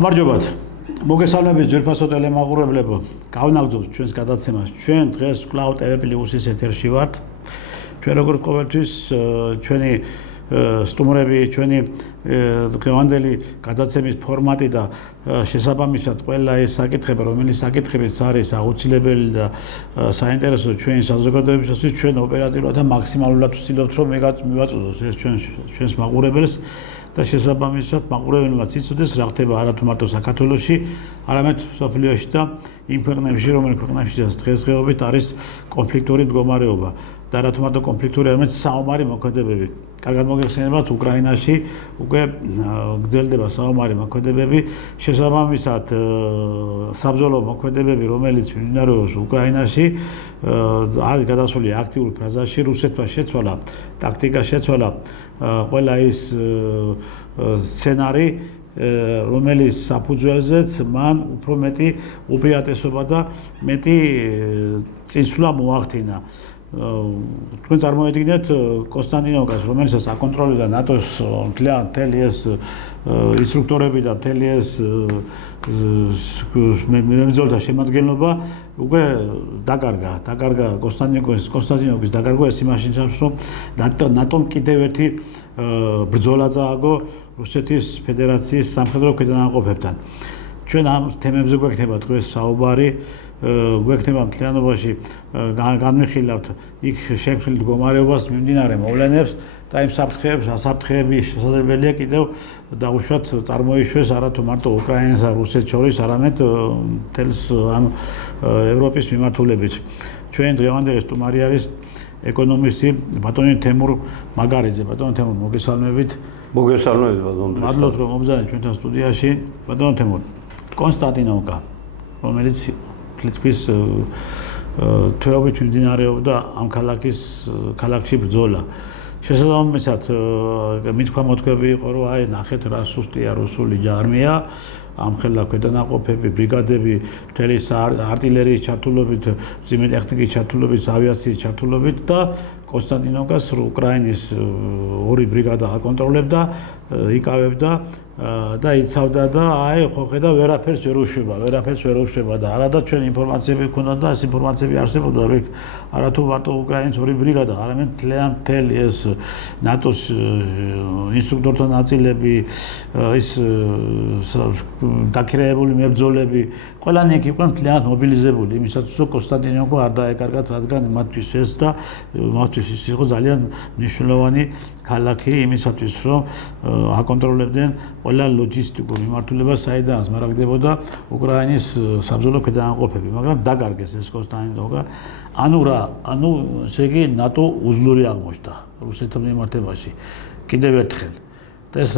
გამარჯობათ. მოგესალმებით ძვირფასო ტელემაყურებლებო. გავნაგრძობთ ჩვენს გადაცემას. ჩვენ დღეს კვლავ TV+-ის ეთერში ვართ. ჩვენ როგორც ყოველთვის ჩვენი სტუმრები, ჩვენი დღევანდელი გადაცემის ფორმატი და შესაბამისად ყველა ეს საკითხები, რომელიც საკითხებიც არის აუცილებელი და საინტერესო ჩვენი საზოგადოებისათვის, ჩვენ ოპერატიულად და მაქსიმალურად ვცდილობთ რომ მივაწოდოთ ეს ჩვენს მაყურებელს და შესაბამისად მაყურებელმაც იცოდეს რა ხდება არა თუ მარტო საქართველოში, არამედ მსოფლიოში და იმ ქვეყნებში, რომელ ქვეყნებშიც დღესდღეობით არის კონფლიქტური მდგომარეობა და რა თუ მარტო კონფლიქტური, არამედ საომარი მოქმედებები. კარგად მოგეხსენებათ, უკრაინაში უკვე გრძელდება საომარი მოქმედებები, შესაბამისად საბრძოლო მოქმედებები, რომელიც მიმდინარეობს უკრაინაში, არის გადასული აქტიურ ფაზაში, რუსეთმა შეცვალა ტაქტიკა, შეცვალა ყველა ის სცენარი, რომელიც საფუძველზეც მან უფრო მეტი უპირატესობა და მეტი წინსვლა მოახდინა. თქვენ წარმოედგინეთ კონსტანტინოვკას, რომელსაც აკონტროლებდა ნატოს მთელი ეს ინსტრუქტორები და მთელი ეს მებრძოლთა შემადგენლობა უკვე დაკარგა კონსტანტინოვკის დაკარგვა ეს იმაში ნიშნავს, რომ ნატომ კიდევ ერთი ბრძოლა წააგო რუსეთის ფედერაციის სამხედრო ქვედანაყოფებთან. ჩვენ ამ თემებზე გვექნება დღეს საუბარი, გვექნება მთლიანობაში განვიხილავთ იქ შექმნილ მდგომარეობას, მიმდინარე მოვლენებს და იმ საფრთხეებს, ასაფრთხეები შესაძლებელია კიდევ დაუშვათ წარმოიშვეს არა თუ მარტო უკრაინას და რუსეთს შორის, არამედ მთელს ამ ევროპის მიმართულებით. ჩვენ დღევანდელი სტუმარი არის ეკონომისტი ბატონი თემურ მაგარიძე. ბატონო თემურ, მოგესალმებით. მოგესალმებით ბატონო. მადლობთ რომ მომზადეთ ჩვენთან სტუდიაში. ბატონო თემურ, კონსტანტინოვკა, რომელიც თითქმის თვეობით მიმდინარეობდა ამ ქალაქში ბრძოლა. შესაბამისად მithქვა-მოთქვები იყო, რომ აი ნახეთ რა სუსტია რუსული არმია, ამხელა ქვედანაყოფები, ბრიგადები, მთელი артиლერიის ჩართულობით, მძიმე ტექნიკის ჩართულობით, ავიაციის ჩართულობით და კონსტანტინოვკას უკრაინის ორი ბრიგადა აკონტროლებდა, იკავებდა და იცავდა და აი ხო ხედა ვერაფერს ვერ უშვება და არადა ჩვენ ინფორმაციები ჰქონდა და ეს ინფორმაციები არსებობდა რომ არა თუ მარტო უკრაინის ორი ბრიგადა, არამედ მთელი ეს ნატოს ინსტრუქტორთა ნაწილები, ის დაქირავებული მებრძოლები, ყველანი იქ იყვნენ მთლიანად მობილიზებული იმისათვის რომ კონსტანტინოვკა არ დაეკარგათ, რადგან მათთვის ეს და მათთვის ის იყო ძალიან მნიშვნელოვანი ქალაქი იმისათვის რომ აკონტროლებდნენ ყველა ლოჯისტიკურ მიმართულებას, საიდანაც მარაგდებოდა უკრაინის საბრძოლო ქვედანაყოფები, მაგრამ დაკარგეს ეს კონსტანტინოვკა. ანუ ესე იგი ნატო უძლური აღმოჩნდა რუსეთთან მიმართებაში. კიდევ ერთხელ. და ეს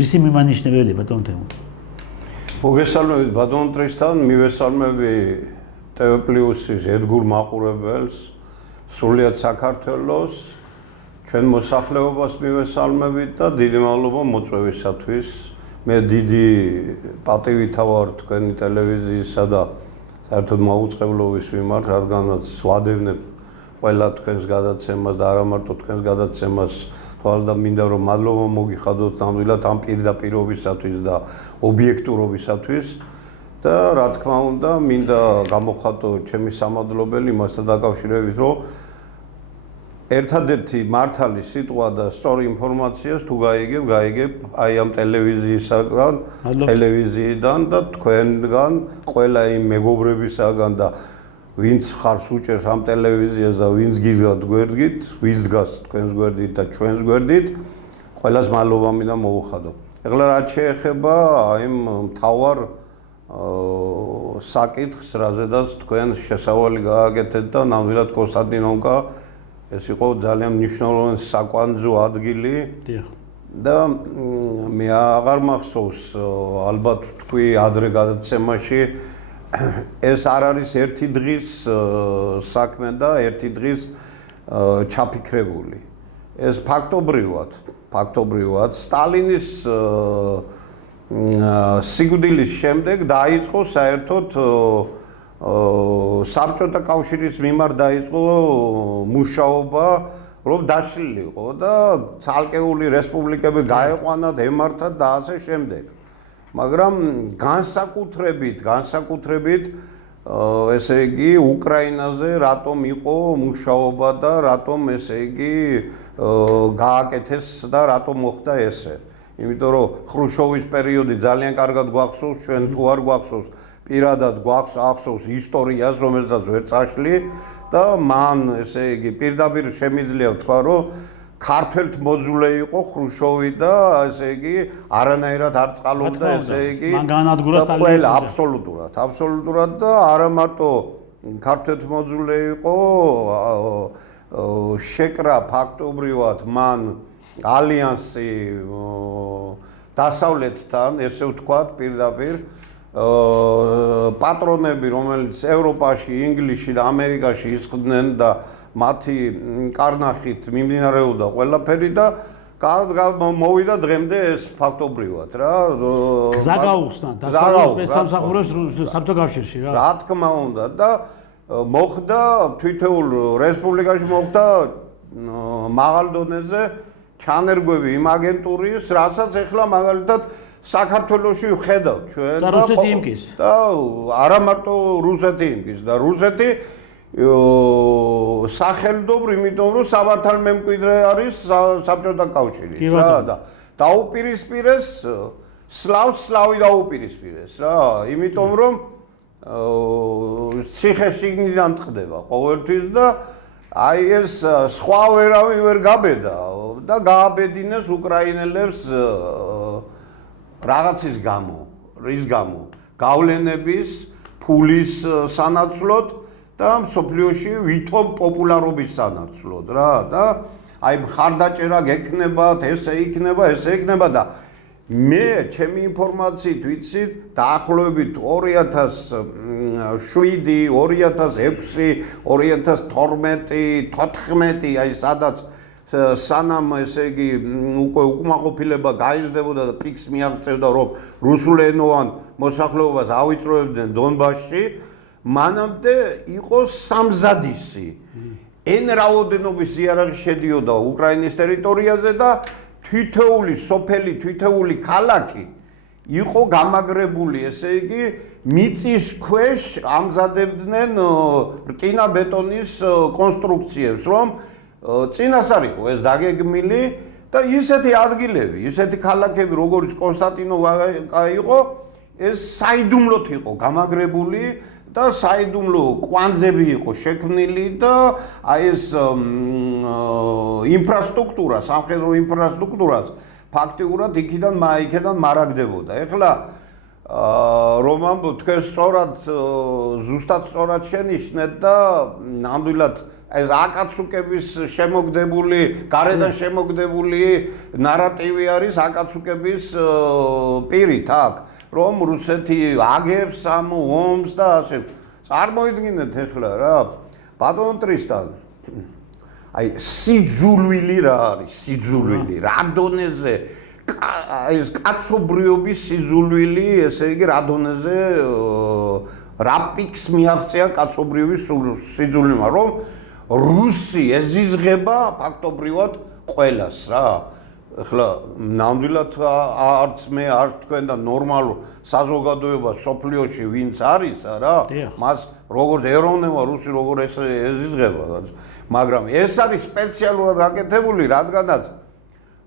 რისი მიმანიშნებელია ბატონო თემურ? მოგესალმებით ბატონო ტრისთან, მივესალმები TV+-ის ერთგულ მაყურებელს, სრულიად საქართველოს, ჩვენ მოსახლეობას მივესალმებით და დიდი მადლობა მოწვევისათვის. მე დიდი პატივითა ვარ თქვენი ტელევიზიისა და საერთოდ მაუწყებლობის მიმართ, რადგანაც ვადევნებ ყველა თქვენს გადაცემას და არა მარტო თქვენს გადაცემას, თვალ და მინდა რომ მადლობა მოგიხადოთ ნამდვილად ამ პირდაპირობისათვის და ობიექტურობისათვის და რა თქმა უნდა მინდა გამოხატო ჩემი სამადლობელი იმასთან დაკავშირებით, რომ ერთადერთი მართალი სიტყვა და სწორი ინფორმაციას თუ გაიგებ აი ამ ტელევიზიიდან და თქვენგან, ყველა იმ მეგობრებისაგან და ვინც ხარს უჭერს ამ ტელევიზიას და ვინც გიგად გვერდით, ვინც დგას თქვენს გვერდით და ჩვენს გვერდით, ყველას მადლობა მინდა მოუხადო. ეხლა რაც შეეხება იმ მთავარ საკითხს, რაზედაც თქვენ შესავალი გააკეთეთ და ნამდვილად კონსტანტინოვკა ეს იყო ძალიან მნიშვნელოვანი საკვანძო ადგილი და მე აღარ მახსოვს, ალბათ თქვი ადრე გადაცემაში, ეს არ არის ერთი დღის საქმე და ერთი დღის ჩაფიქრებული. ეს ფაქტობრივად სტალინის სიკვდილის შემდეგ დაიწყო საერთოდ საბჭოთა კავშირის მიმართ დაიწყო მუშაობა, რომ დაშლილიყო და ცალკეული რესპუბლიკები გაეყვანათ, ემართათ და ასე შემდეგ. მაგრამ განსაკუთრებით ესე იგი უკრაინაზე რატომ იყო მუშაობა და რატომ ესე იგი გააკეთეს და რატომ მოხდა ესე. იმიტომ რომ ხრუშოვის პერიოდი ძალიან კარგად გვახსოვს, ჩვენ თუ არ გვახსოვს, პირადად გვახსოვს ისტორიას, რომელსაც ვერ წაშლი და მან ესე იგი პირდაპირ შემიძლია თქვა, რომ ქართველთ მოძულე იყო ხრუშოვი და ესე იგი არანაირად არ წყალობდა ესე იგი მან განადგურა ყველა აბსოლუტურად და არა მარტო ქართველთ მოძულე იყო შეკრა ფაქტობრივად მან ალიანსი დასავლეთთან ესე ვთქვათ პირდაპირ პატრონები რომელიც ევროპაში, ინგლისში და ამერიკაში ისხდნენ და მათი კარნახით მიმდინარეობდა ყველაფერი და მოვიდა დღემდე ეს ფაქტობრივად რა გზა გაუხსნა დასავლეთ სამსახურებს საბჭოთა კავშირში რა რა თქმა უნდა და მოხდა თითოეულ რესპუბლიკაში მოხდა მაღალ დონეზე ჩანერგვები იმ აგენტურის რასაც ეხლა მაგალითად საქართველოში ვხედავთ ჩვენ და რუსეთი იმკის და არა მარტო რუსეთი იმკის და რუსეთი სახელმწიფო, იმიტომ რომ საბართან მემკვიდრე არის საბჭოთა კავშირის რა და დაუპირისპირეს სლავი დაუპირისპირეს რა, იმიტომ რომ ციხე-შიგნიდან წყდება ყოველთვის და აი ეს სხვა ვერავინ ვერ გაბედა და გააბედინეს უკრაინელებს რაღაცის გამო, რის გამო? გავლენების, ფულის სანაცვლოდ და მსოფლიოში ვითომ პოპულარობის სანაცვლოდ რა და აი მხარდაჭერა გექნებათ, ესე იქნება და მე ჩემი ინფორმაციით ვიცით დაახლოებით 2007, 2006, 2012, 14 აი სადაც სანამ ესე იგი უკვე უკმაყოფილება გაიზრდებოდა და პიკს მიაღწევდა რომ რუსულენოვან მოსახლეობას ავიწროებდნენ დონბასში მანამდე იყო სამზადისი ენ რაოდენობის იარაღი შედიოდა უკრაინის ტერიტორიაზე და თითოეული სოფელი, თითოეული ქალაქი იყო გამაგრებული, ესე იგი მიწის ქვეშ ამზადებდნენ რკინა-ბეტონის კონსტრუქციებს, რომ წინასწარ იყო ეს დაგეგმილი და ისეთი ადგილები, ისეთი ქალაქები, როგორც კონსტანტინოვკა იყო, ეს საიდუმლოდ იყო გამაგრებული და საიდუმლო კვანძები იყო შექმნილი და აი ეს ინფრასტრუქტურა, სამხედრო ინფრასტრუქტურას ფაქტიურად იქიდან მარაგდებოდა. ეხლა რომ ამბობ თქვენ ზუსტად სწორად შენიშნეთ და ნამდვილად ეს აკაცუკების შემოგდებული, გარედან შემოგდებული ნარატივი არის აკაცუკების პირით აქ, რომ რუსეთი აგებს ამ ომს და ასე. წარმოიდგინეთ ახლა რა, ბატონ ტრისტან. აი სიძულვილი რა არის, სიძულვილი, რა დონეზე ეს კაცობრიობის სიძულვილი, ესე იგი რა დონეზე რა პიქს მიაღწია კაცობრიობის სიძულვილმა, რომ რუსი ეზიზღება ფაქტობრივად ყველას რა. ახლა ნამდვილად არც მე არ თქვენ და ნორმალურ საზოგადოება სოფლიოში ვინც არის რა, მას როგორც ეროვნება რუსი როგორ ეზიზღება, მაგრამ ეს არის სპეციალურად გაკეთებული, რადგანაც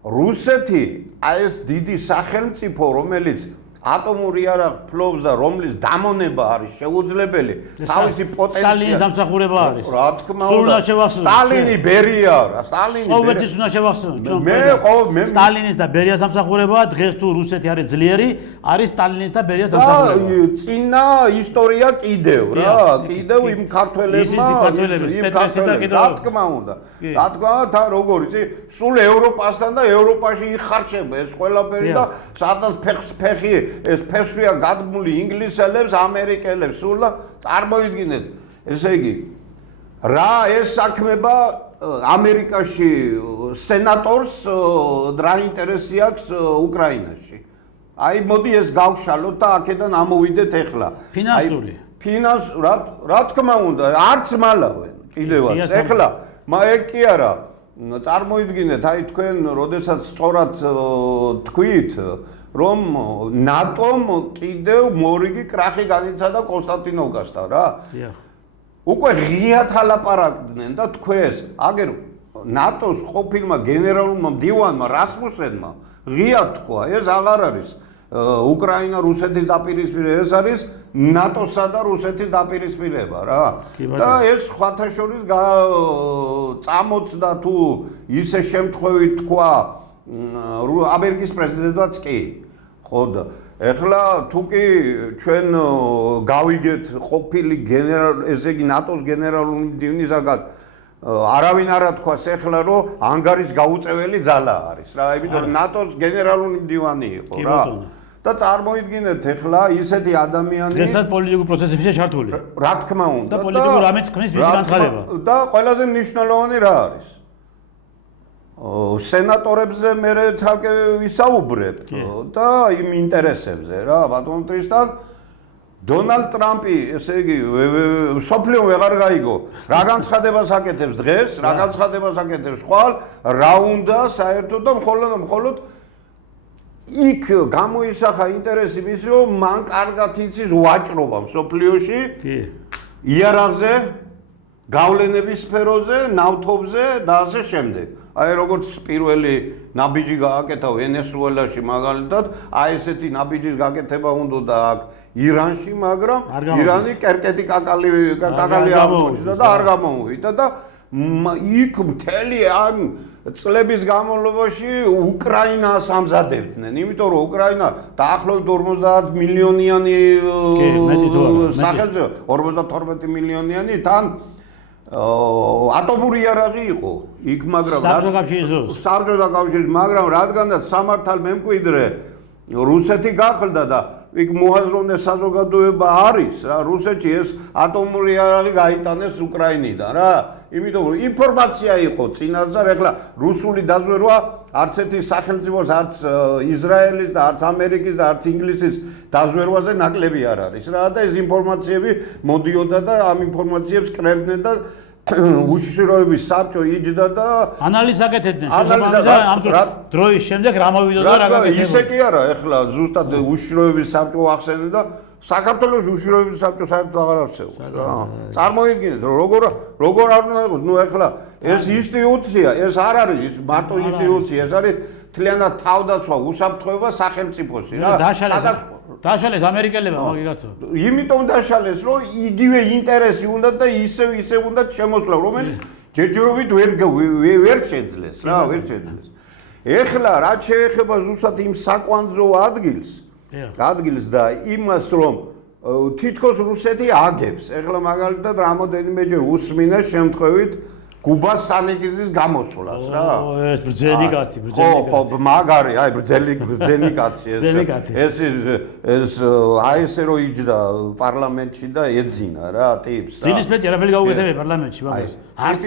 რუსეთი აი ეს დიდი სახელმწიფო, რომელიც ატომური იარაღს ფლობს და რომლის დამონება არის შეუძლებელი, თავისი პოტენცია სტალინის დამსახურება არის. რა თქმა უნდა, სტალინი ბერია რა, სტალინი ყოველთვის უნდა შევახსენოთ. მე სტალინის და ბერიას დამსახურებაა, დღეს თუ რუსეთი არის ძლიერი, არის სტალინის და ბერიას დამსახურება. წინა ისტორია კიდევ რა, კიდევ იმ ქართველებმა, რა თქმა უნდა. რა თქმა უნდა, როგორ იცი, სულ ევროპასთან და ევროპაში იხარშება ეს ყველაფერი და სადაც ფეხი ეს ფესვია გადმული ინგლისელებს, ამერიკელებს, სულ და წარმოიდგინეთ, ესე იგი, რა ეს საქმება ამერიკაში სენატორს რა ინტერესი აქვს უკრაინაში. აი მოდი ეს გავშალოთ და აქედან ამოვიდეთ ახლა. ფინანსური. რა თქმა უნდა, არც მალავენ კიდევაც. ახლა ეგ კი არა. წარმოიდგინეთ, აი თქვენ, როდესაც სწორად თქვით, რომ ნატომ კიდევ მორიგი კრახი განიცადა კონსტანტინოვკასთან რა. უკვე ღიად ალაპარაკდნენ და თქვეს, აგერ ნატოს ყოფილმა გენერალურმა მდივანმა რასმუსენმა ღიად თქვა, ეს აღარ არის უკრაინა რუსეთის დაპირისპირება, ეს არის ნატოსა და რუსეთის დაპირისპირება რა. და ეს სხვათა შორის წამოწდა თუ ისე შემთხვევით თქვა ამერიკის პრეზიდენტმაც კი. ხო და ეხლა თუ კი ჩვენ გავიგეთ ყოფილი ესე იგი ნატოს გენერალური მდივნისაგან არავინ არ თქვას ეხლა რომ ანგარის გაუწეველი ძალა არის რა, იმიტომ რომ ნატოს გენერალური მდივანი იყო რა. და წარმოიდგინეთ ეხლა ისეთი ადამიანი დღესაც პოლიტიკურ პროცესებში ჩართული. რა თქმა უნდა და პოლიტიკურ რამეც ქმნის მისი განცხადება. და ყველაზე მნიშვნელოვანი რა არის? სენატორებზე მე ცალკე ვისაუბრებ და იმ ინტერესებზე რა, ბატონ ტრისტან დონალდ ტრამპი, ესე იგი, სოფლიო ვეღარ გაიგო. რა განცხადებას აკეთებს დღეს, რა განცხადებას აკეთებს ხვალ, რა უნდა საერთოდ და მხოლოდ იქ გამოისახა ინტერესი მისი, რომ მან კარგად იცის ვაჭრობა სოფლიოში, იარაღზე, გავლენების სფეროზე, ნავთობზე და ასე შემდეგ. აი როგორც პირველი ნაბიჯი გააკეთა ვენესუელაში მაგალითად, აი ესეთი ნაბიჯის გაკეთება უნდა აქ ირანში, მაგრამ ირანი კერკეტი კაკალი აღმოჩნდა და არ გამოვიდა და იქ მთელი ამ წლების განმავლობაში უკრაინას ამზადებდნენ, იმიტომ რომ უკრაინა დაახლოებით 50 მილიონიანი სახელმწიფო, 52 მილიონიანი თან ატომური იარაღი იყო იქ, მაგრამ საბჭოთა კავშირის, მაგრამ რადგანაც სამართალ მემკვიდრე რუსეთი გახლდა და იქ მოაზროვნე საზოგადოება არის რა, რუსეთში ეს ატომური იარაღი გაიტანეს უკრაინიდან რა, იმიტომ რომ ინფორმაცია იყო წინასწარ, ეხლა რუსული დაზვერვა არც ერთი სახელმწიფოს, არც ისრაელის და არც ამერიკის და არც ინგლისის დაზვერვაზე ნაკლები არ არის რა და ეს ინფორმაციები მოდიოდა და ამ ინფორმაციებს კრებდნენ და უშიშროების საბჭო იჯდა და ანალიზს აკეთებდნენ შესაბამისად ამ დროის შემდეგ რა მოვიდოდა რა გაკეთებოდა. ისე კი არა, ეხლა ზუსტად უშიშროების საბჭო ახსენე და საქართველოს უშიშროების საბჭო საერთოდ აღარ არსებობს რა. წარმოიდგინეთ როგორ არ უნდა იყოს, ნუ ეხლა ეს ინსტიტუცია, ეს არ არის მარტო ინსტიტუცია, ეს არის თლიანად თავდაცვა უსაფრთხოება სახელმწიფოსი რა. დაშალეს ამერიკელებმა მაგიგაცო. იმიტომ დაშალეს, რომ იგივე ინტერესი უნდა და ისე უნდა შემოსვლა, რომელიც ჯერჯერობით ვერ შეძლეს რა, ვერ შეძლეს. ეხლა რაც შეეხება ზუსტად იმ საკვანძო ადგილს და იმას, რომ თითქოს რუსეთი აგებს. ეხლა მაგალითად რამოდენიმეჯერ უსმინა შემთხვევით გუბას სანიგიზის გამოსვლას რა. ეს ბრძენი კაცი, ხო, მაგარი, აი ბრძენი კაცი ეს აი ესე რო იჯდა პარლამენტში და ეძინა რა ტიპს რა. ძილის პეტი არაფერი გაუგეთებია პარლამენტში მაგას. არც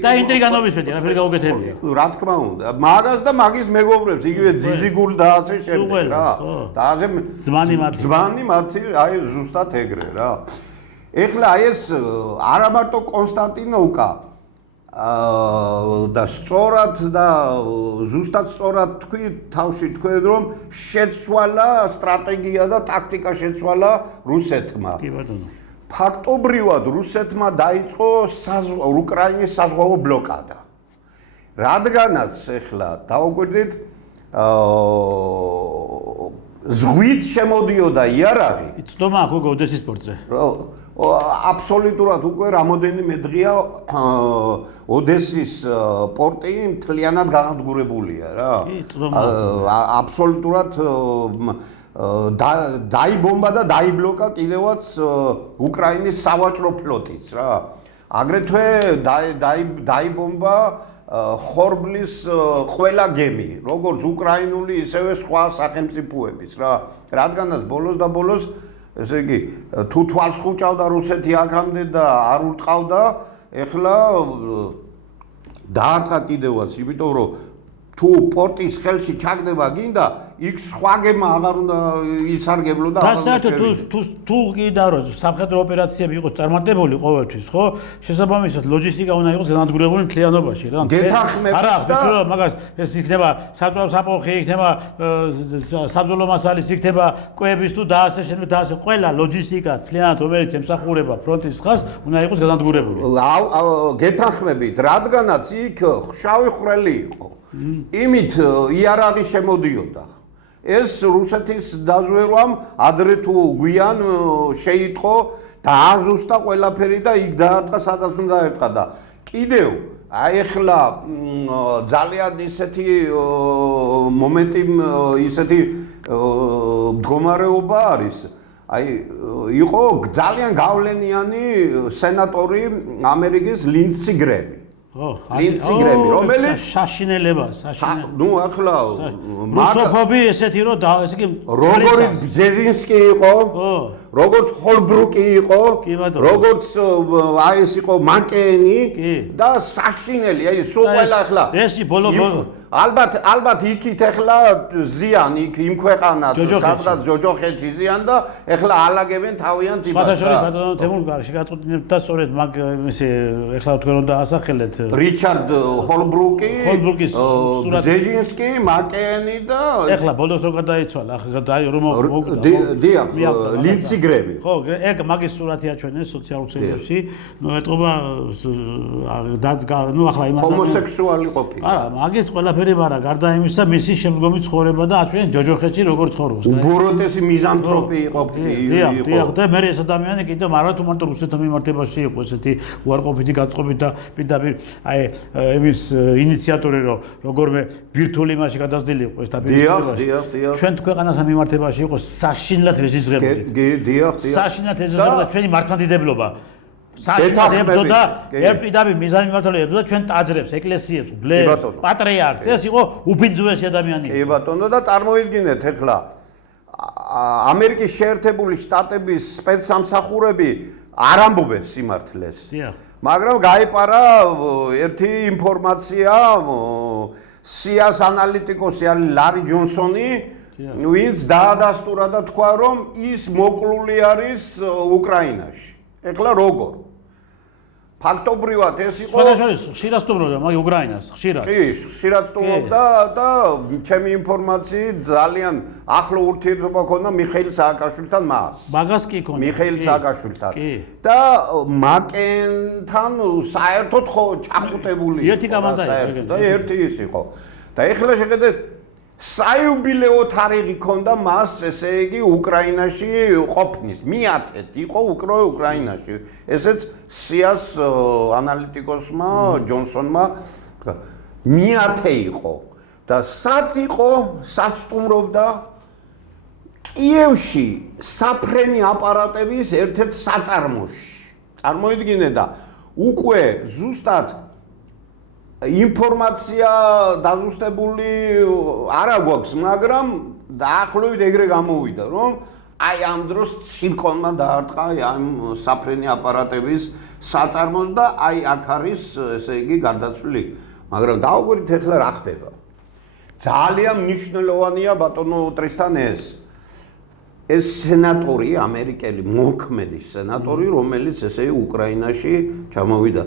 და ინტრიგანობის პეტი არაფერი გაუგეთებია. რა თქმა უნდა, მაგას და მაგის მეგობრებს, იგივე ძიზიგურს და ასე შემდეგ რა. და ასე ძმანი მათი, აი ზუსტად ეგრე რა. ეხლა აი ეს არა მარტო კონსტანტინოვკა და სწორად და ზუსტად სწორად თქვი თავში თქვენ რომ შეცვალა სტრატეგია და ტაქტიკა შეცვალა რუსეთმა. კი ბატონო. ფაქტობრივად რუსეთმა დაიწყო უკრაინის საზღვაო ბლოკადა. რადგანაც ეხლა დავუკვირდით ზღვით შემოდიოდა იარაღი. იცნობა აქ უკვე ოდესის პორტზე. აბსოლუტურად უკვე რამოდენიმე დღეა ოდესის პორტი მთლიანად განადგურებულია რა. აბსოლუტურად დაიბომბა და დაიბლოკა კიდევაც უკრაინის სავაჭრო ფლოტიც რა. აგრეთვე დაიბომბა ხორბლის ყველა გემი, როგორც უკრაინული, ისევე სხვა სახელმწიფოების რა. რადგანაც ბოლოს და ბოლოს ესე იგი თუ თვალს ხუჭავდა რუსეთი აქამდე და არ უტყავდა, ეხლა დაარტყა კიდევაც, იმიტომ რომ თუ პორტის ხელში ჩაგდება გინდა, იქ სხვა გემა აღარ უნდა ისარგებლო და და საერთოდ თუ კიდე რა სამხედრო ოპერაციები იყოს წარმატებული ყოველთვის, ხო? შესაბამისად ლოჯისტიკა უნდა იყოს განადგურებული მთლიანობაში რა. გეთანხმებით არა, ბიჭო, მაგას ეს იქნება საწვავ საფოხი, იქნება საბრძოლო მასალის, იქნება კვების თუ დაასე შემდეგ დაასე ყველა ლოჯისტიკა მთლიანად რომელიც ემსახურება ფრონტის ხაზს უნდა იყოს განადგურებული. გეთანხმებით, რადგანაც იქ შავი ხვრელი იყო. იმით იარაღი შემოდიოდა. ეს რუსეთის დაზვერვამ ადრე თუ გვიან შეიტყო და აზუსტა ყველაფერი და იქ დაარტყა სადაც უნდა დაარტყა და კიდევ აი ახლა ძალიან ისეთი მომენტი ისეთი მდგომარეობა არის აი იყო ძალიან გავლენიანი სენატორი ამერიკის ლინდსი გრემი ლინდსი გრემი რომელიც საშინელება ნუ ახლა რუსოფობი ესეთი რომ ესე იგი როგორც ბზეჟინსკი იყო როგორც ჰოლბრუკი იყო როგორც აი ეს იყო მაკენი და საშინელი აი სულ ყველა ახლა ეს ბოლო ალბათ იქით ახლა ზიანი იქ იმ ქვეყანად სადღაც ჯოჯოხეთში ზიან და ახლა ალაგებენ თავიანთ იმას სხვადასხვა ბატონო თემურ შეგაწყვეტინებთ და სწორედ მაგ ისე ახლა თქვენ უნდა ასახელეთ რიჩარდ ჰოლბრუკი სურათი ბზეჟინსკი მაკენი და ახლა ბოლოს რო გადაიცვალა ახლა რომ დიახ ლინდსი გრემი ხო ეგ მაგის სურათი აჩვენეს სოციალურ ქსელებში ნუ ეტყობა ნუ ახლა იმას ჰომოსექსუალი ყოფილი არა მაგის ყველაფერი არა გარდა იმისა მისი შემდგომი ცხოვრება და აჩვენეს ჯოჯოხეთში როგორ ცხოვრობს უბუროტესი მიზანთროპი იყო დიახ და მე ეს ადამიანი კიდევ მარათუ მარტო რუსეთთან მიმართებაში იყო ესეთი უარყოფითი გაწყობით და პირდაპირ აი იმის ინიციატორი რომ როგორმე ბირთვული იმაში გადასდილი იყო ეს დაპირისპირება ჩვენ ქვეყანასთან მიმართებაში იყო საშინლად ვეზიზღებული დიახ საშინლად ეზიზღებოდა ჩვენი მართლმადიდებლობა საშინლად ებრძოდა ერთპირდაპირ მიზანი მიმართული ებრძოდა ჩვენ ტაძრებს ეკლესიებს გლებს პატრიარქს ეს იყო უფინძუესი ადამიანი კი ბატონო და წარმოიდგინეთ ახლა ამერიკის შეერთებული შტატების სპეცსამსახურები არ ამბობენ სიმართლეს მაგრამ გაიპარა ერთი ინფორმაცია CIA-ს ანალიტიკოსი არის ლარი ჯონსონი ვინც დაადასტურა და თქვა რომ ის მოკლული არის უკრაინაში ეხლა როგორ ფაქტობრივად ეს იყო სხვადასხვა ხშირად სტუმრობდა მაგ უკრაინას ხშირად კი ხშირად სტუმრობდა და ჩემი ინფორმაციით ძალიან ახლო ურთიერთობა ჰქონდა მიხეილ სააკაშვილთან მაგას კი ჰქონდა მიხეილ სააკაშვილთან და მაკენთან საერთოდ ხო ჩახუტებული ერთი გამანდაი და ერთი ის იყო და ეხლა შეხედეთ საიუბილეო თარიღი ჰქონდა მას ესე იგი უკრაინაში ყოფნის მიათეთ იყო უკრაინაში ესეც CIA-ს ანალიტიკოსმა ჯონსონმა მიათე იყო და სად იყო სად სტუმრობდა კიევში საფრენი აპარატების ერთ-ერთ საწარმოში წარმოიდგინე და უკვე ზუსტად ინფორმაცია დაზუსტებული არ აქვს, მაგრამ დაახლოებით ეგრე გამოვიდა, რომ აი ამ დროს ცირკონმა დაარტყა ამ საფრენი აპარატების საწარმოს და აი აქ არის ესე იგი გარდაცვლილი. მაგრამ დაუკვირდით ახლა რა ხდება. ძალიან მნიშვნელოვანია ბატონო ტრისთან ეს სენატორი, ამერიკელი მოქმედი სენატორი, რომელიც ესე უკრაინაში ჩამოვიდა.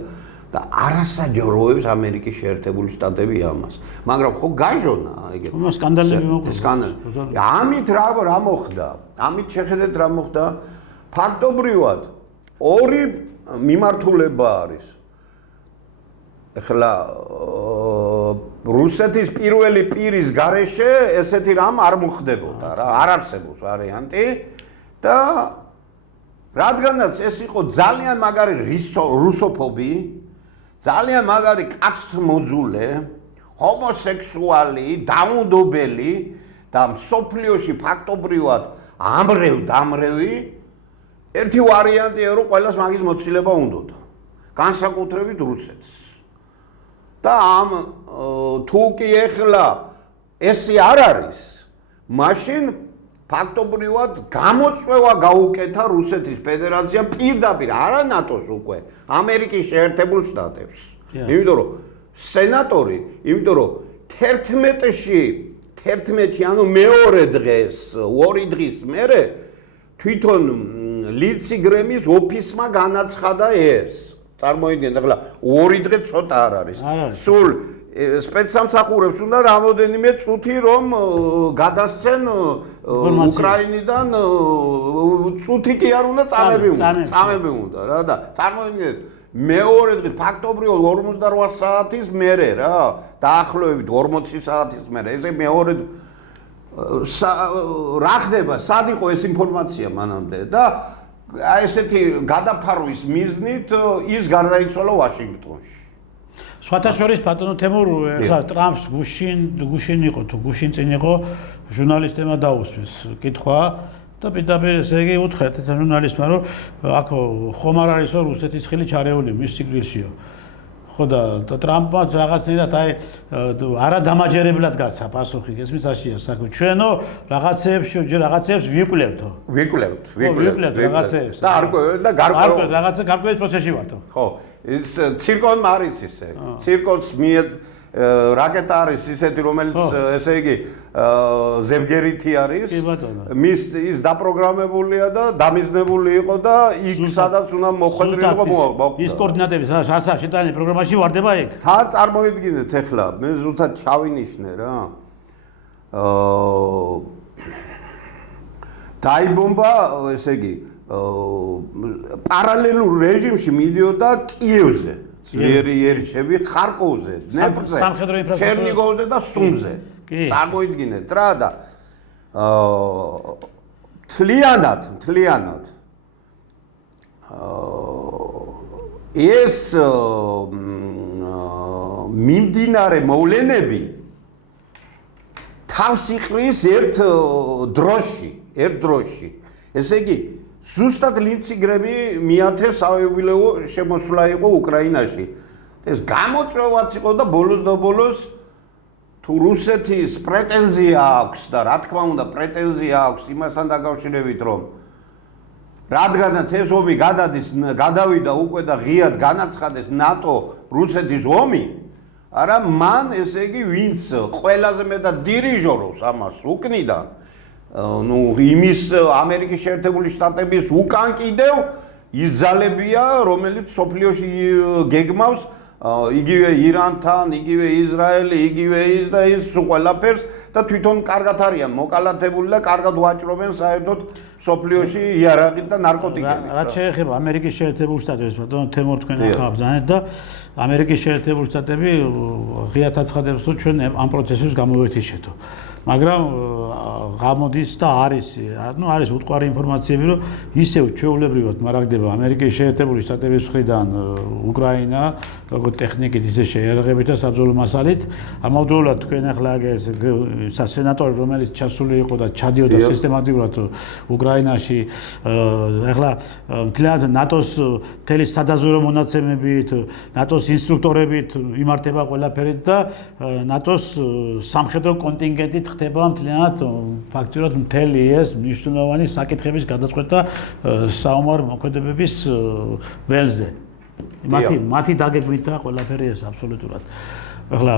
და არასაჯაროებს ამერიკის შეერთებული შტატები ამას. მაგრამ ხო გაჟონა ეგეთ. ხომ სკანდალები მოხდა. სკანდალი. ამით რა მოხდა? ამით შეხედეთ რა მოხდა? ფაქტობრივად ორი მიმართულება არის. ეხლა რუსეთის პირველი პირის გარეშე ესეთი რამ არ მოხდებოდა რა, არ არსებობს ვარიანტი და რადგანაც ეს იყო ძალიან მაგარი რუსოფობი ძალიან მაგარი კაცმოძულე, ჰომოსექსუალი, დაუნდობელი და მსოფლიოში ფაქტობრივად ამრევ-დამრევი ერთი ვარიანტია რომ ყველას მაგის მოცილება უნდოდა. განსაკუთრებით რუსეთს. და ამ თუ კი ეხლა ესე არ არის, მაშინ ფაქტობრივად გამოწვევა გაუკეთა რუსეთის ფედერაცია პირდაპირ არა ნატოს უკვე ამერიკის შეერთებულ შტატებს. იმიტომ რომ სენატორი, იმიტომ რომ 11-ში ანუ მეორე დღეს, 2 დღის მერე თვითონ ლინცი გრემის ოფისმა განაცხადა ეს. წარმოიდგინეთ, ახლა 2 დღე ცოტა არ არის. სულ სპეცსამსახურებს უნდა რამოდენიმე წუთი რომ გადასცენ უკრაინიდან წუთი კი არ უნდა წამები უნდა რა და წარმოიდგინეთ მეორე დღე ფაქტობრივად 48 საათის მერე რა დაახლოებით 40 საათის მერე ესე მეორე რა ხდება სად იყო ეს ინფორმაცია მანამდე და აი ესეთი გადაფარვის მიზნით ის გარდაიცვალა ვაშინგტონში სხვათა შორის ბატონო თემურ ხა ტრამპს გუშინ იყო თუ გუშინ წინ იყო ჟურნალისტებმა დაუსვეს კითხვა და პირდაპირ ესე იგი უთხრეთ ერთ ჟურნალისტმა რომ აქ ხომ არ არისო რუსეთის ხილი ჩარეული მის სიკვდილშიო ხო და ტრამპმაც რაღაცნაირად აი არა დამაჯერებლად გაცა პასუხი ესმის აშია საქმე ჩვენო რაღაცეებს ვიკვლევთ რაღაცეებს და გარკვეულ გარკვეულ პროცესში ვართ ხო ის ცირკონმა არის ისე ცირკონს რაკეტა არის ისეთი რომელიც ესე იგი ზებგერითი არის მის ის დაპროგრამებულია და დამიზნებული იყო და იქ სადაც უნდა მოხვედრილიყო ის კოორდინატები სადაც შეტანილი პროგრამაში ვარდება იქ თან წარმოიდგინეთ ახლა მე ზუსტად ჩავინიშნე რა დაიბომბა ესე იგი პარალელურ რეჟიმში მიდიოდა კიევზე ძლიერი იერიშები ხარკოვზე, დნეპრზე, ჩერნიგოვზე და სუმზე. წარმოიდგინეთ რა და თლიანად ეს მიმდინარე მოვლენები თავს იყრის ერთ დროში. ესე იგი ზუსტად ლინცი გრემი მეათე საიუბილეო შემოსვლა იყო უკრაინაში. ეს გამოწვევაც იყო და ბოლოს თუ რუსეთის პრეტენზია აქვს და რა თქმა უნდა პრეტენზია აქვს იმასთან დაკავშირებით რომ რადგანაც ეს ომი გადავიდა უკვე და ღიად განაცხადეს ნატო რუსეთის ომი არა მან ესე იგი ვინც ყველაზე მეტად დირიჟორობს ამას უკნიდა ну იმის ამერიკის შეერთებული შტატების უკან კიდევ ის ძალებია რომელიც სოფლიოში გეგმავს იგივე ირანთან, იგივე ისრაელი, იგივე ის და ის ყველაფერს და თვითონ კარგად არიან მოკალათებული და კარგად ვაჭრობენ საერთოდ სოფლიოში იარაღით და ნარკოტიკებით. რაც შეეხება ამერიკის შეერთებულ შტატებს, ბატონო თემურ თქვენ ახლა ბრძანეთ და ამერიკის შეერთებული შტატები ღიად აცხადებს რომ ჩვენ ამ პროცესებს გამოვეთიშეთო. მაგრამ გამოდის და არის უტყვარი ინფორმაციები რომ ისევ ჩვეულებრივად მარაგდება ამერიკის შეერთებული შტატების მხრიდან უკრაინა როგორც ტექნიკით ისე შეიარაღებით და საბრძოლო მასალით ამავდროულად თქვენ ახლა სენატორი რომელიც ჩასული იყო და ჩადიოდა სისტემატურად უკრაინაში ახლა მთლიანად ნატოს მთელი სადაზვერო მონაცემებით ნატოს ინსტრუქტორებით იმართება ყველაფერი და ნატოს სამხედრო კონტინგენტით ხდება მთლიანად ფაქტურად მთელი ეს მნიშვნელოვანი საკითხების გადაწყვეტა საომარ მოქმედებების ველზე. მათი დაგეგმით და ყველაფერი ეს აბსოლუტურად. ახლა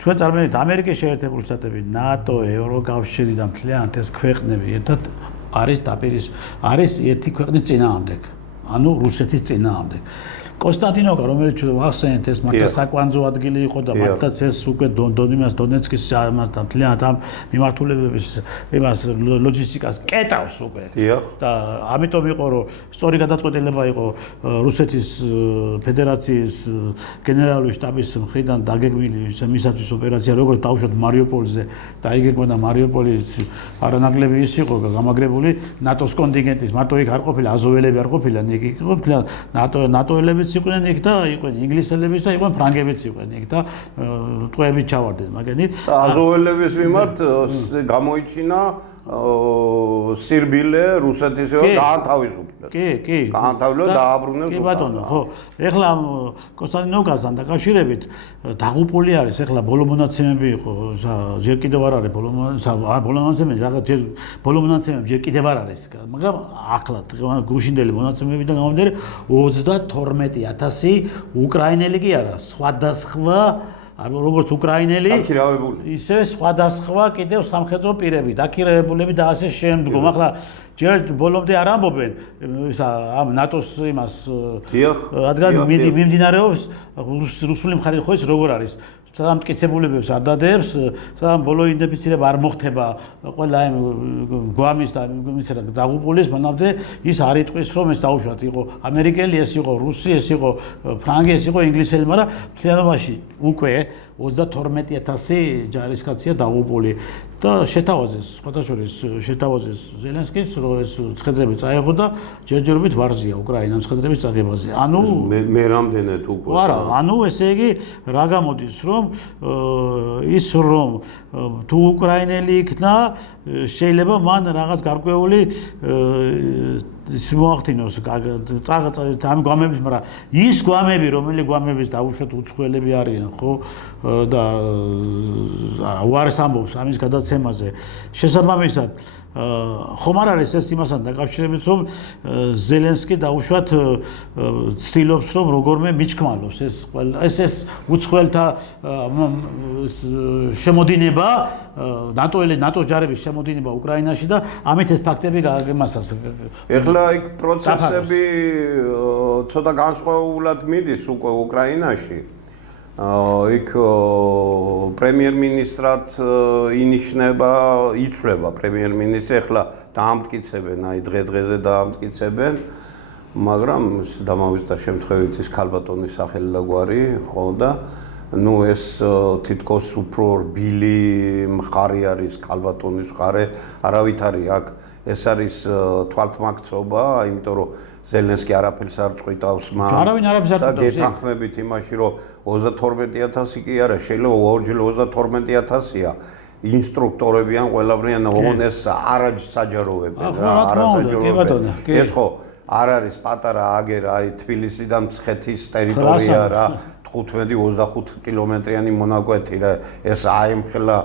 ჩვენ წარმოვიდგინეთ ამერიკის შეერთებული შტატები, ნატო, ევროკავშირი და მთლიანად ეს ქვეყნები ერთად არის ერთი ქვეყნის წინააღმდეგ. ანუ რუსეთის წინააღმდეგ. კონსტანტინოვკა რომელიც ახსენეთ ეს მართლა საკვანძო ადგილი იყო და მართლაც ეს უკვე დონეცკის ამასთან მთლიანად ამ მიმართულებების იმას ლოჯისტიკას კეტავს უკვე და ამიტომ იყო რომ სწორი გადაწყვეტილება იყო რუსეთის ფედერაციის გენერალური შტაბის მხრიდან დაგეგმილი მისათვის ოპერაცია როგორც დაუშვათ მარიუპოლზე და აიგებოდა მარიუპოლის არანაკლები ის იყო გამაგრებული ნატოს კონტინგენტის მარტო იქ არ ყოფილა აზოველები არ ყოფილან იქ იყო მთლიანად ნატოელები იყვნენ იქ და იყვნენ ინგლისელებიც და იყვნენ ფრანგებიც იყვნენ იქ და ტყვეებით ჩავარდნენ მაგენით აზოველების მიმართ გამოიჩინა სირბილე რუსეთისო გაანთავისუფლეს. კი. გაანთავისუფლეს და დააბრუნეს. კი ბატონო, ხო. ეხლა კონსტანტინოვკასთან დაკავშირებით დაღუპული არის. ეხლა ბოლო მონაცემები იყო, ჯერ კიდევ არ არის ბოლო მონაცემები ჯერ კიდევ არ არის, მაგრამ ახლა გუშინდელი მონაცემებიდან გამომდინარე 32000 უკრაინელი კი არა, სხვადასხვა როგორც უკრაინელი ისე სხვადასხვა კიდევ სამხედრო პირები დაქირავებულები და ასე შემდგომ. ახლა ჯერ ბოლომდე არ ამბობენ ამ ნატოს იმას რადგან მიმდინარეობს რუსული მხარე ხო ის როგორ არის სამ მტკიცებულებებს არ დადებს, სამ ბოლო იდენტიფიცირება არ მოხდება ყველა იმ გვამის და ისე დაღუპულის მანამდე ის არ იტყვის რომ ეს დაუშვათ იყო ამერიკელი, ეს იყო რუსი, ეს იყო ფრანგი, ეს იყო ინგლისელი, მაგრამ მთლიანობაში უკვე 32000 ჯარისკაცია დაღუპული და შეთავაზეს, სხვადასხვა შეთავაზეს ზელენსკის, რომ ეს ცხედრები წაეღო და ჯერჯერობით ვარზია უკრაინამ ცხედრების წაგებაზე. ანუ მე რამდენად უკვე. არა, ანუ ესე იგი რა გამოდის, რომ ის რომ თუ უკრაინელი იქნა, შეიძლება მან რაღაც გარკვეული ის მოახდინოს ამ გვამების, მაგრამ ის გვამები, რომელი გვამების დაუშვათ უცხოელები არიან, ხო? და უარეს ამბობს ამის გადაცემაზე. შესაბამისად, ხომ არ არის ეს იმასთან დაკავშირებით, რომ ზელენსკი დაუშვათ ცდილობს, რომ როგორმე მიჩქმალოს ეს უცხოელთა შემოდინება, ნატოს ჯარების შემოდინება უკრაინაში და ამით ეს ფაქტები გაგემასას. ეხლა იქ პროცესები ცოტა განსხვავებულად მიდის უკვე უკრაინაში. იქ პრემიერ-მინისტრად ინიშნება, იცვლება პრემიერ-მინისტრი, ახლა დაამტკიცებენ, აი დღე-დღეზე დაამტკიცებენ, მაგრამ დამავიწყდა შემთხვევით ის ქალბატონის სახელი და გვარი, ხო და ნუ ეს თითქოს უფრო რბილი მხარე არის ქალბატონის მხარე, არავითარი აქ ეს არის თვალთმაქცობა, იმიტომ რომ ზელენსკი არაფერს არ წყვიტავს და გეთანხმებით იმაში, რომ 32000 კი არა, შეიძლება ორჯერ 32000-ია ინსტრუქტორები ან ყველაფრიან, ოღონდ ეს არასაჯაროები რა, არასაჯაროები. ეს ხო არ არის პატარა აგერა, აი თბილისიდან მცხეთის ტერიტორია რა. 15-25 კილომეტრიანი მონაკვეთი რა, ეს აემხელა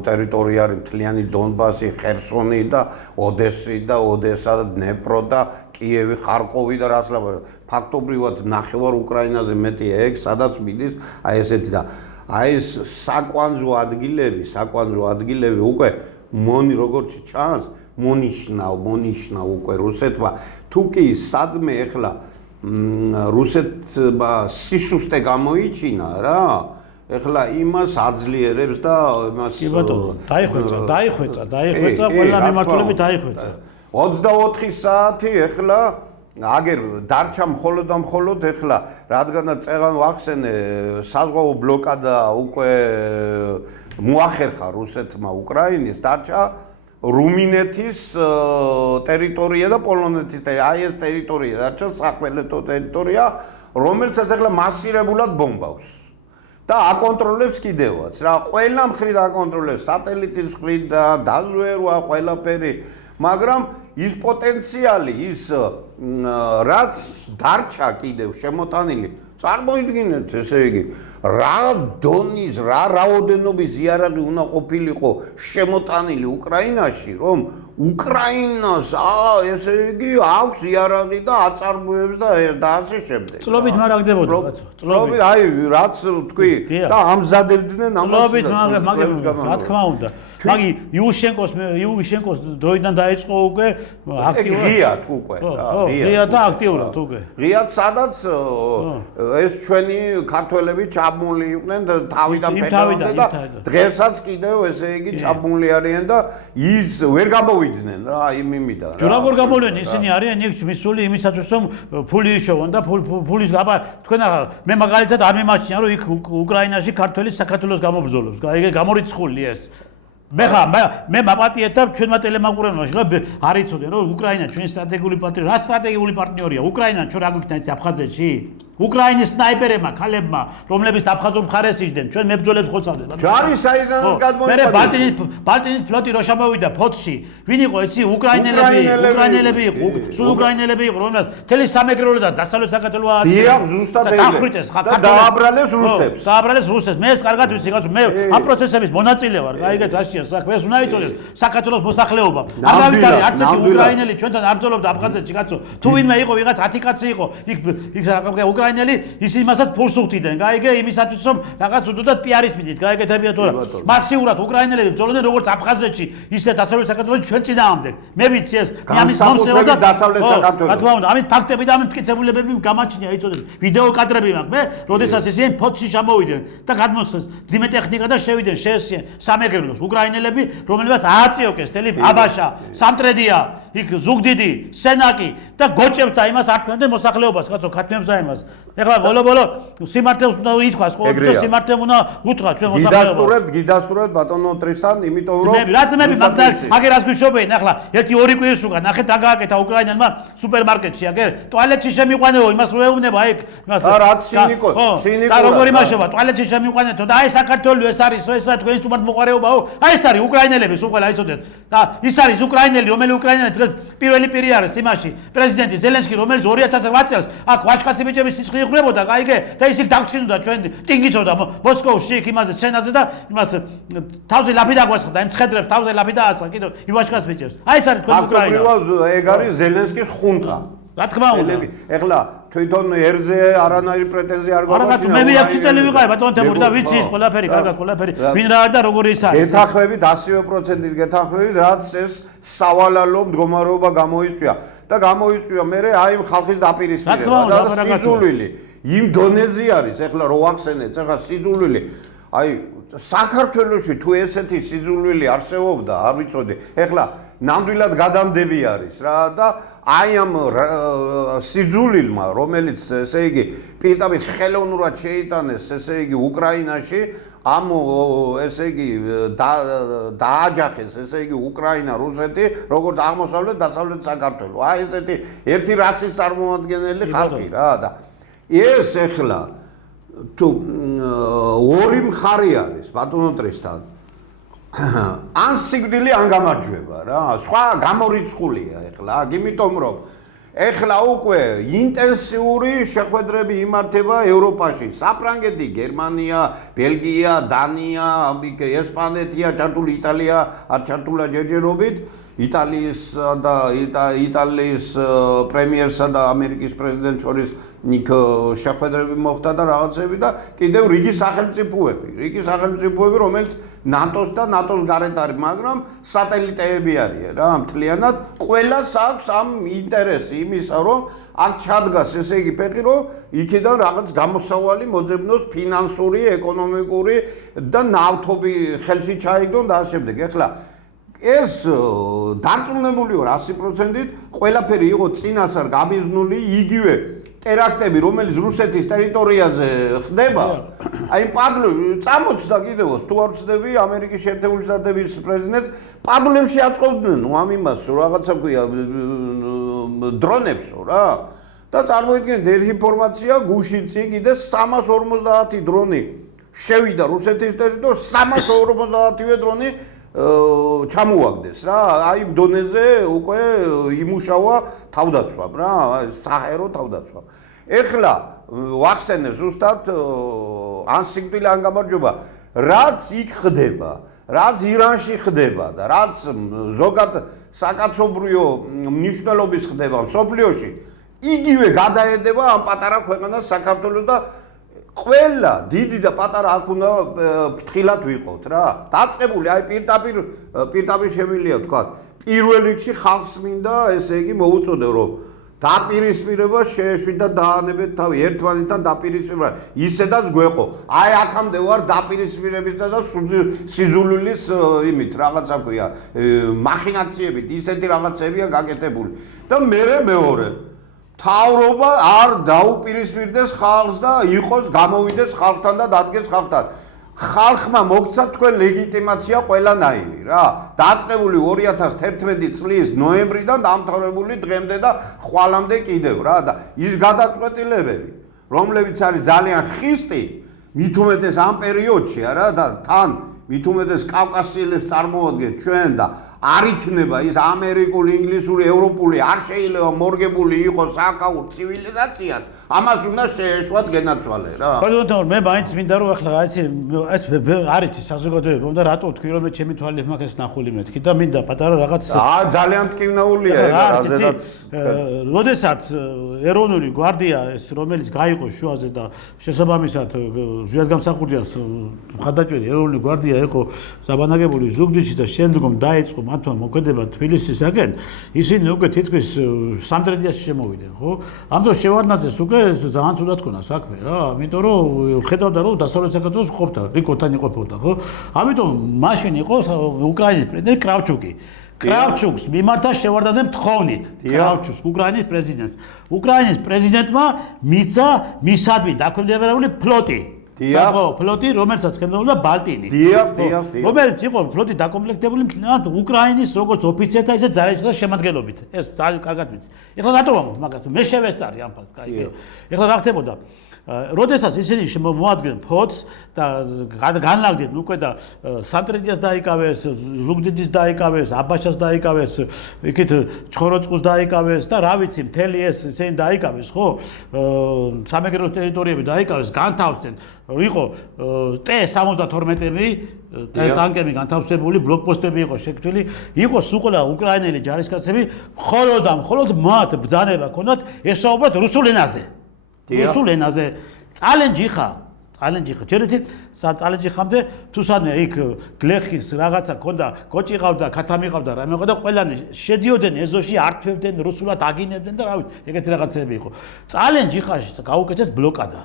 ტერიტორია არის მთლიანი დონბასი, ხერსონი და ოდესი და ოდესა და დნეპრო და კიევი, ხარკოვი და რას ლაპარაკობ. ფაქტობრივად ნახევარ უკრაინაზე მეტია ეგ, სადაც მიდის აი ესეთი და აი ეს საკვანძო ადგილები უკვე როგორც ჩანს მონიშნა უკვე რუსეთმა თუ კი სადმე ეხლა რუსეთმა სისუსტე გამოიჩინა რა, ეხლა იმას აძლიერებს და იმას კი ბატონო, დაიხვეწა, ყველა მიმართულებით დაიხვეწა. 24 საათი ეხლა აგერ დარჩა მხოლოდ ეხლა, რადგანაც წეღან ვახსენე, საზღვაო ბლოკადა უკვე მოახერხა რუსეთმა უკრაინის, დარჩა რუმინეთის ტერიტორია და პოლონეთის აი ეს ტერიტორია დარჩა სახმელეთო ტერიტორია, რომელსაც ახლა მასირებულად ბომბავს და აკონტროლებს კიდევაც რა, ყველა მხრით აკონტროლებს, სატელიტის მხრით და დაზვერვა ყველაფერი, მაგრამ ის პოტენციალი, ის რაც დარჩა კიდევ შემოტანილი, წარმოიდგინეთ, ესე იგი, რა დონის, რა რაოდენობის იარაღი უნდა ყოფილიყო შემოტანილი უკრაინაში, რომ უკრაინას ესე იგი აქვს იარაღი და აწარმოებს და ასე შემდეგ. წლობით მარაგდებოდა, წლობით, აი, რაც თქვი და ამზადებდნენ ამას. წლობით, მაგრამ რა თქმა უნდა. მაგი იუშენკოს დროიდან დაიწყო უკვე აქტიურად. ღიად უკვე, ღიად და აქტიურად უკვე. ღიად სადაც ეს ჩვენი ქართველები ჩაბმული იყვნენ თავიდან ფედერალზე და დღესაც კიდევ ესე იგი ჩაბმული არიან და ის ვერ გამოვიდნენ რა იმიდან. როგორ გამოვიდნენ ისინი არიან იქ მისული იმისათვის რომ ფული იშოვონ და ფულის აბა თქვენ მე მაგალითად არ მიმაჩნია რომ იქ უკრაინაში ქართველი საქართველოს გამობრძოლობს. გამორიცხული ეს მე მაპატიეთ და ჩვენმა ტელემაყურებელმა არ იცოდნენ რომ უკრაინა ჩვენი სტრატეგიული პარტნიორი, რა სტრატეგიული პარტნიორია? უკრაინა ჩვენ რა გვიქნა ის აფხაზეთში? უკრაინის სნაიპერებმა, ქალებმა, რომლებიც აფხაზურ მხარეს იჯდნენ, ჩვენ მებრძოლებს ხოცავდნენ. ჯარი საიდანაც გადმოიყვანეს. მე ბალტიის ფლოტი რო შემოვიდა ფოთში, ვინ იყო იცი? უკრაინელები იყო, სულ უკრაინელები იყო, რომელსაც თელი სამეგრელო და დასავლეთ საქართველო დიახ, ზუსტად ეგრე. და დააბრალეს რუსებს. დააბრალეს რუსებს. მე ეს კარგად ვიცი, კაცო, მე ამ პროცესების მონაწილე ვარ. გაიგეთ, რაშია საქმე, ეს უნდა იწოდეს საქართველოს მოსახლეობა. არავითარი არც ერთი უკრაინელი ჩვენთან არ ბრძოლობდა აფხაზეთში, კაცო. თუ ვინმე იყო, ვიღაც 10 კაცი იყო, იქ უკრაინაში უკრაინელი ის იმასაც ფულს უხდიდნენ. გაიგე იმისათვის რომ რაღაც უდოდათ პიარის მიდით. გაიგეთებიათ თუ რა. მასიურად უკრაინელები ბრძოლობდნენ როგორც აფხაზეთში, ისე დასავლეთ საქართველოში ჩვენ წინააღმდეგ. მე ვიცი ეს ამის მომსწრება და დასავლეთ საქართველოში. რა თქმა უნდა, ამით ფაქტები და ამით მტკიცებულებები გამაჩნია, იცოდეთ. ვიდეო კადრები მაქვს მე, როდესაც ისინი ფოთში ჩამოვიდნენ და გადმოსცეს ძიმე ტექნიკა და შევიდნენ შეესწიენ სამეგრელოს უკრაინელები, რომელსაც ააწიოკეს თელი აბაშა, სამტრედია, იქ ზუგდიდი, სენაკი და გოჭებს და იმას ართმევდნენ მოსახლეობას, კაცო, ქათმებს და იმას. ეხლა ბოლო სიმართლეს უნდა ითქვას, ყოველთვის სიმართლე უნდა უთხრა ჩვენ მოსახლეობას. გიდასტურებთ ბატონო ტრისთან, იმიტომ რომ რა ძმები მაგდარ, აგერას გვიშობენ, ახლა 1-2 კვირის უკან ნახეთ აგააკეთა უკრაინელმა სუპერმარკეტში, აგერ ტუალეტში შემიყვანეო, იმას რო ეუბნება იქ, იმას. რა ცინიკო, და როგორი მაშობა, ტუალეტში შემიყვანეთო და აი საქართველოს ეს არის, ესა თქვენ თუმად მოყარეობაო. აი ეს არის უკრაინელები, სულ ყველა იცოდეთ. და ის არის უკრაინელი, რომელი უკრაინელი დღეს პირველი პირი არის იმაში, პრეზიდენტი ზელენსკი, რომელიც 2008 წელს აქ ვაშკაცი ბიჭების სისხლი იღვრებოდა, გაიგე? და ისიც დაგწინდა ჩვენ ტინგიცოდა მოსკოვში იქ იმაზე სცენაზე და იმას თავზე ლაფი დაგვასხდა, იმ ცხედრებს თავზე ლაფი დაასხა, კიდევ იმ ვაშკაც ბიჭებს. აი ეს არის თქვენ უკრაინა. ეგ არის ზელენსკის ხუნტა. რა თქმა უნდა. ეხლა თვითონ ერზე არანაირი პრეტენზია არ გვაქვს. მე 6 წელი ვიყავი ბატონ თემური და ვიცი ის ყველაფერი, კარგად ყველაფერი. ვინ რა არის და როგორი ის არის. გეთანხმებით 100%-ით გეთანხმებით, რაც ეს სავალალო მდგომარეობა გამოიწვია და გამოიწვია მე აი ხალხის დაპირისპირება და სიძულვილი. იმ დონეზე არის ეხლა რო ახსენეთ, ეხლა სიძულვილი. აი საქართველოში თუ ესეთი სიძულვილი არსებობდა, არ ვიცოდი. ეხლა ნამდვილად გადამდები არის რა და აი ამ სიძულვილმა, რომელიც ესე იგი პირდაპირ ხელოვნურად შეიტანეს ესე იგი უკრაინაში, ამ ესე იგი დააჯახეს ესე იგი უკრაინა, რუსეთი, როგორც აღმოსავლეთ დასავლეთ საქართველო. აი ესეთი ერთი რასის წარმომადგენელი ხალხი რა და ეს ეხლა თუ ორი მხარე არის ბატონო ტრისთან ან სიკვდილი ან გამარჯვება რა სხვა გამორიცხულია ეხლა იმიტომ რომ ეხლა უკვე ინტენსიური შეხვედრები იმართება ევროპაში საფრანგეთი, გერმანია, ბელგია, დანია, ესპანეთია, ჩართული იტალია, არ ჩართულა ჯერჯერობით იტალიის პრემიერსა და ამერიკის პრეზიდენტს შორის იქ შეხვედრები მოხდა და რაღაცები და კიდევ რიგი სახელმწიფოები, რომელიც ნატოს და ნატოს გარეთ არის, მაგრამ სატელიტები არიან რა, მთლიანად ყველას აქვს ამ ინტერესი იმისა, რომ აქ ჩადგას ესე იგი ფეხი, რომ იქიდან რაღაც გამოსავალი მოძებნოს ფინანსური, ეკონომიკური და ნავთობი ხელში ჩაიგდონ და ამავდროულად. ეხლა ეს დარწმუნებული ვარ 100%-ით, ყველაფერი იყო წინასწარ გამიზნული, იგივე ტერაქტები, რომელიც რუსეთის ტერიტორიაზე ხდება, აი პადლევ წამოწდა კიდევ თუ არ ვცდები ამერიკის შეერთებული შტატების პრეზიდენტს პადლევში აწყობდნენ ამ იმას რაღაცა ქვია დრონებსო რა და წარმოიდგინეთ ეს ინფორმაცია გუშინ წინ კიდე 350 დრონი შევიდა რუსეთის ტერიტორიაზე 350-ვე დრონი ჩამოაგდეს რა აი დონეზე უკვე იმუშავა თავდაცვამ რა საჰერო თავდაცვამ ეხლა ვახსენე ზუსტად ან სიკვდილი ან გამარჯვება რაც იქ ხდება რაც ირანში ხდება და რაც ზოგად საკაცობრიო მნიშვნელობის ხდება მსოფლიოში იგივე გადაედება ამ პატარა ქვეყანას საქართველოს და ყველა დიდი და პატარა აქ უნდა ფრთხილად ვიყოთ რა. დაწყებული აი პირდაპირ შემიძლია თქვა. პირველ რიგში ხალხს მინდა ესე იგი მოუწოდე რომ დაპირისპირება შეეშვიდა დაანებეთ თავი ერთმანეთთან დაპირისპირება ისედაც გვეყო. აი აქამდე ვარ დაპირისპირების და სიძულვილის იმით რაღაცა ქვია მახინაციებით ისეთი რაღაცებია გაკეთებული. და მეორე თავრობა არ დაუპირისპირდეს ხალხს და იყოს გამოვიდეს ხალხთან და დადგეს ხალხთან. ხალხმა მოგცა თქვენ ლეგიტიმაცია ყველანაირი რა. დაწყებული 2011 წლის ნოემბრიდან დამთავრებული დღემდე და ხვალამდე კიდევ რა და ის გადაწყვეტილებები, რომლებიც არის ძალიან ხისტი, მით უმეტეს ამ პერიოდში რა და თან მით უმეტეს კავკასიელებს წარმოადგენთ ჩვენ და არ იქნება ის ამერიკული, ინგლისური, ევროპული არ შეიძლება მორგებული იყოს საკაუთ ცივილიზაციას. ამას უნდა შეეშვათ გენაცვალე რა. ბატონო, მე მაინც მინდა რომ ახლა რა იცი, ეს არ იცი საზოგადოება და რატო თქვი რომ მე ჩემი თვალით მაგას ნახული მეთქი და მინდა პატარა რაღაც ძალიან მტკივნეულია ეგ რაზედაც. როდესაც ეროვნული გვარდია ეს რომელიც გაიყო შუაზე და შესაბამისად ზვიადგამსახურდიას მხარდაჭერი ეროვნული გვარდია იყო საბანაგებული ზუგდიდში და შემდგომ დაიწყო მათმა მოქმედება თბილისისაკენ, ისინი უკვე თითქმის სამტრედიაში შემოვიდნენ, ხო? ამ დროს შევარდნაძეს უკვე ძალიან ცუდად ქონა საქმე რა, იმიტომ რომ ხედავდა რომ დასავლეთ საქართველოს ყოფდა, რიკოთან იყოფოდა, ხო? ამიტომ მაშინ იყო უკრაინის პრეზიდენტი კრავჩუკი. კრავჩუკს მიმართა შევარდნაძემ თხოვნით. კრავჩუკს უკრაინის პრეზიდენტს. უკრაინის პრეზიდენტმა მიცა მისადმი დაქვემდებარებული ფლოტი. საბრძოლო ფლოტი, რომელსაც ხედავდა ბალტინი. რომელიც იყო ფლოტი დაკომპლექტებული მთლიანად უკრაინის როგორც ოფიცერთა, ისე ძალაუფლების შემადგენლობით. ეს ძალიან კარგად ვიცი. ეხლა რატო ვამბობ მაგას? მე შევესწარი ამ ფაქტს, კაი. ეხლა რა ხდებოდა? როდესაც ისინი მოადგენენ ფოთს და განლაგდნენ უკვე და სამტრედიას დაიკავეს, ზუგდიდის დაიკავეს, აბაშას დაიკავეს, იქით ჩხოროწყუს დაიკავეს და რა ვიცი, მთელი ეს ისინი დაიკავეს, ხო? სამეგრელოს ტერიტორიები დაიკავეს, განთავსდნენ. იყო T-72-ები, ტანკები განთავსებული, ბლოკპოსტები იყო შექმნილი, იყო სულ უკრაინელი ჯარისკაცები, მხოლოდ მათ ბრძანება ჰქონდათ ესაუბრათ რუსულ ენაზე. რუსულ ენაზე წალენჯი ხა ჯერეთი წალენჯი ხამდე თუსადმე იქ გლეხის რაღაცა ქონდა კოჭი ყავდა ქათამი ყავდა რამე ყავდა ყველანი შედიოდნენ ეზოში ართმევდნენ რუსულად აგინებდნენ და რა ვიცი ეგეთი რაღაცები იყო წალენჯი ხაში გაუკეთეს ბლოკადა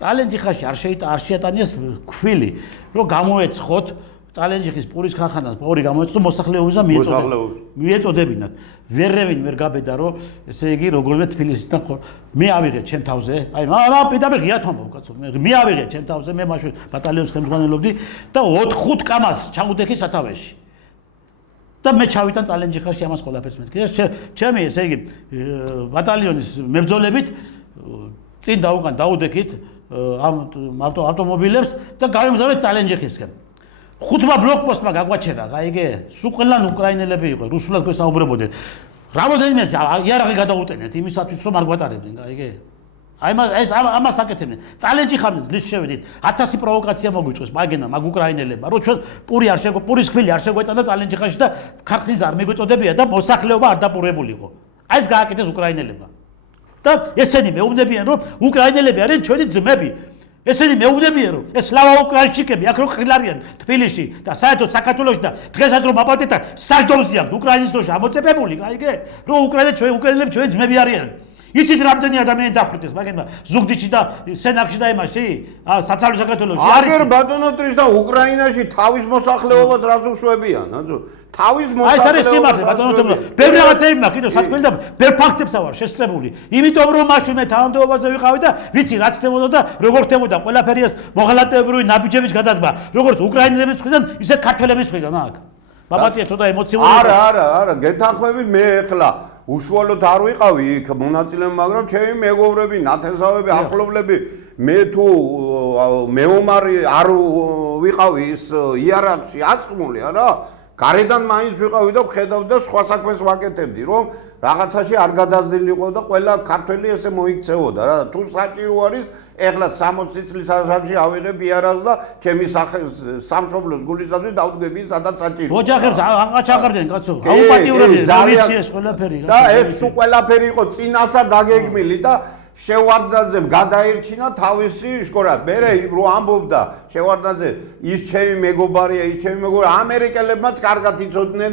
წალენჯი ხაში არ შეატანიეს ქვილი რომ გამოეცხოთ წალენჯიხის პურის ქარხანას პორი გამოეწო მოსახლეობის და მიეწოდებინათ ვერევინ ვერ გაბედა რომ ესე იგი როგორმე თბილისიდან მე ავიღე ჩემ თავზე აი პირდაპირ ღიათ ვამბობ კაცო მე ავიღე ჩემ თავზე მე მაშინ ბატალიონს ხელმძღვანელობდი და 4-5 კამას ჩამუდექი სათავეში და მე ჩავიტან წალენჯიხაში ამას ყველაფერს მეთქი ჩემი ესე იგი ბატალიონის მებრძოლებით წინ დაუდექით ამ ავტომობილებს და გავიმგზავრეთ წალენჯიხისკენ ხუთმა ბლოკპოსტმა გაგვაჩერა, გაიგე? სულ ყველან უკრაინელები იყო, რუსულად გვესაუბრებოდნენ. რამოდენიმე იარაღი გადაუტენეთ იმისათვის, რომ არ გვატარებდნენ, გაიგე? აი ამას აკეთებდნენ. წალენჯი ხამს ძლივს შევედით. 1000 პროვოკაცია მოგვიწვეს მაგენა, მაგ უკრაინელებმა, რომ ჩვენ პურის ხвили არ შეგვეტანა წალენჯიხაში და ქართლის არ მიგვეწოდებია და მოსახლეობა არ დაპურებულიყო. აი ეს გააკეთეს უკრაინელებმა. და ესენი მეუბნებიან, რომ უკრაინელები არიან ჩვენი ძმები. ესენი მეუბნებიან რომ ეს სლავა უკრაინჩიკები აქ რო ხილარიან თბილისში და საერთოდ საქართველოში და დღესაც რომ აპატეტა საჯდომზე აქვს უკრაინის დროში ამოწებებული, გაიგე? რომ უკრაინელები ჩვენი ძმები არიან. იცით რამდენი ადამიანი დახვრიტეს მაგენმა ზუგდიდში და სენაკში და იმაში საცალო საქართველოში აგერ ბატონოტრის და უკრაინაში თავის მოსახლეობას რას უშვებიან აძო თავის მოსახლეობას აი ეს არის სიმართლე ბატონოტრო ბევრი რაღაცები მაქვს კიდევ სათქმელი და ბევრ ფაქტებსა ვარ შესწრებული იმიტომ რომ მაშინ მე თანამდებობაზე ვიყავი და ვიცი რაც ხდებოდა და როგორ ხდებოდა ყველაფერი ეს მოღალატეებრივი ნაბიჯების გადადგმა როგორც უკრაინელების მხრიდან ისე ქართველების მხრიდან აქ ბაბატია ცოტა ემოციური არა გეთანხმები მე ეხლა უშუალოდ არ ვიყავი იქ მონაწილე, მაგრამ ჩემი მეგობრები, ნათესავები, ახლობლები, მე თუ მეომარი არ ვიყავი ის იერარქში აწმული, არა? გარედან მაინც ვიყავი და ვხედავდი და სხვა საქმეს ვაკეთებდი, რომ რაღაცაში არ გადაძილიყო და ყველა ქართველი ესე მოიქცეოდა რა. თუ საჭირო არის, ეხლა 60 წლის ასაკში ავიღებ იერარქს და ჩემი სამშობლოს გულისადმი დავდგები სადაც საჭირო. ოჯახებს აღაჩაღარდნენ კაცო, აუპატიურებდნენ, რა ვიცი ეს ყველაფერი. და ეს სულ ყველაფერი იყო წინასა დაგეგმილი და შევარდნაძემ გადაირჩინა თავისი შკორა. მერე რო ამბობდა შევარდნაძე ის ჩემი მეგობარია, ის ჩემი მეგობარია, ამერიკელებმაც კარგად იცოდნენ,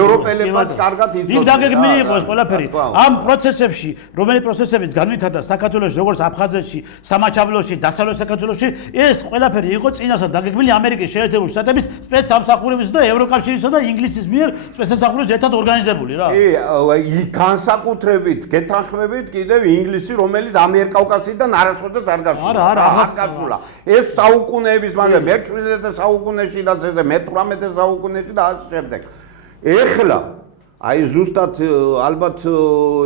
ევროპელებმაც კარგად იცოდნენ. იმ დაგეგმილი იყო ეს ყველაფერი. ამ პროცესებში, რომელი პროცესებით განვითარდა საქართველოში, როგორც აფხაზეთში, სამაჩაბლოში, დასავლეთ საქართველოში, ეს ყველაფერი იყო წინასად დაგეგმილი ამერიკის შეერთებული შტატების სპეცსამსახურების და ევროკავშირისა და ინგლისის მიერ სპეცსამსახურების ერთად ორგანიზებული რა. კი, განსაკუთრებით გეთანხმებით კიდევ ინგლისი, რომელიც ამიერკავკასიიდან არასოდეს არ გასულა. არ გასულა. ეს საუკუნეების მაგრამ მე-17 საუკუნეში და მე-18 საუკუნეში და ასე შემდეგ. ეხლა აი ზუსტად ალბათ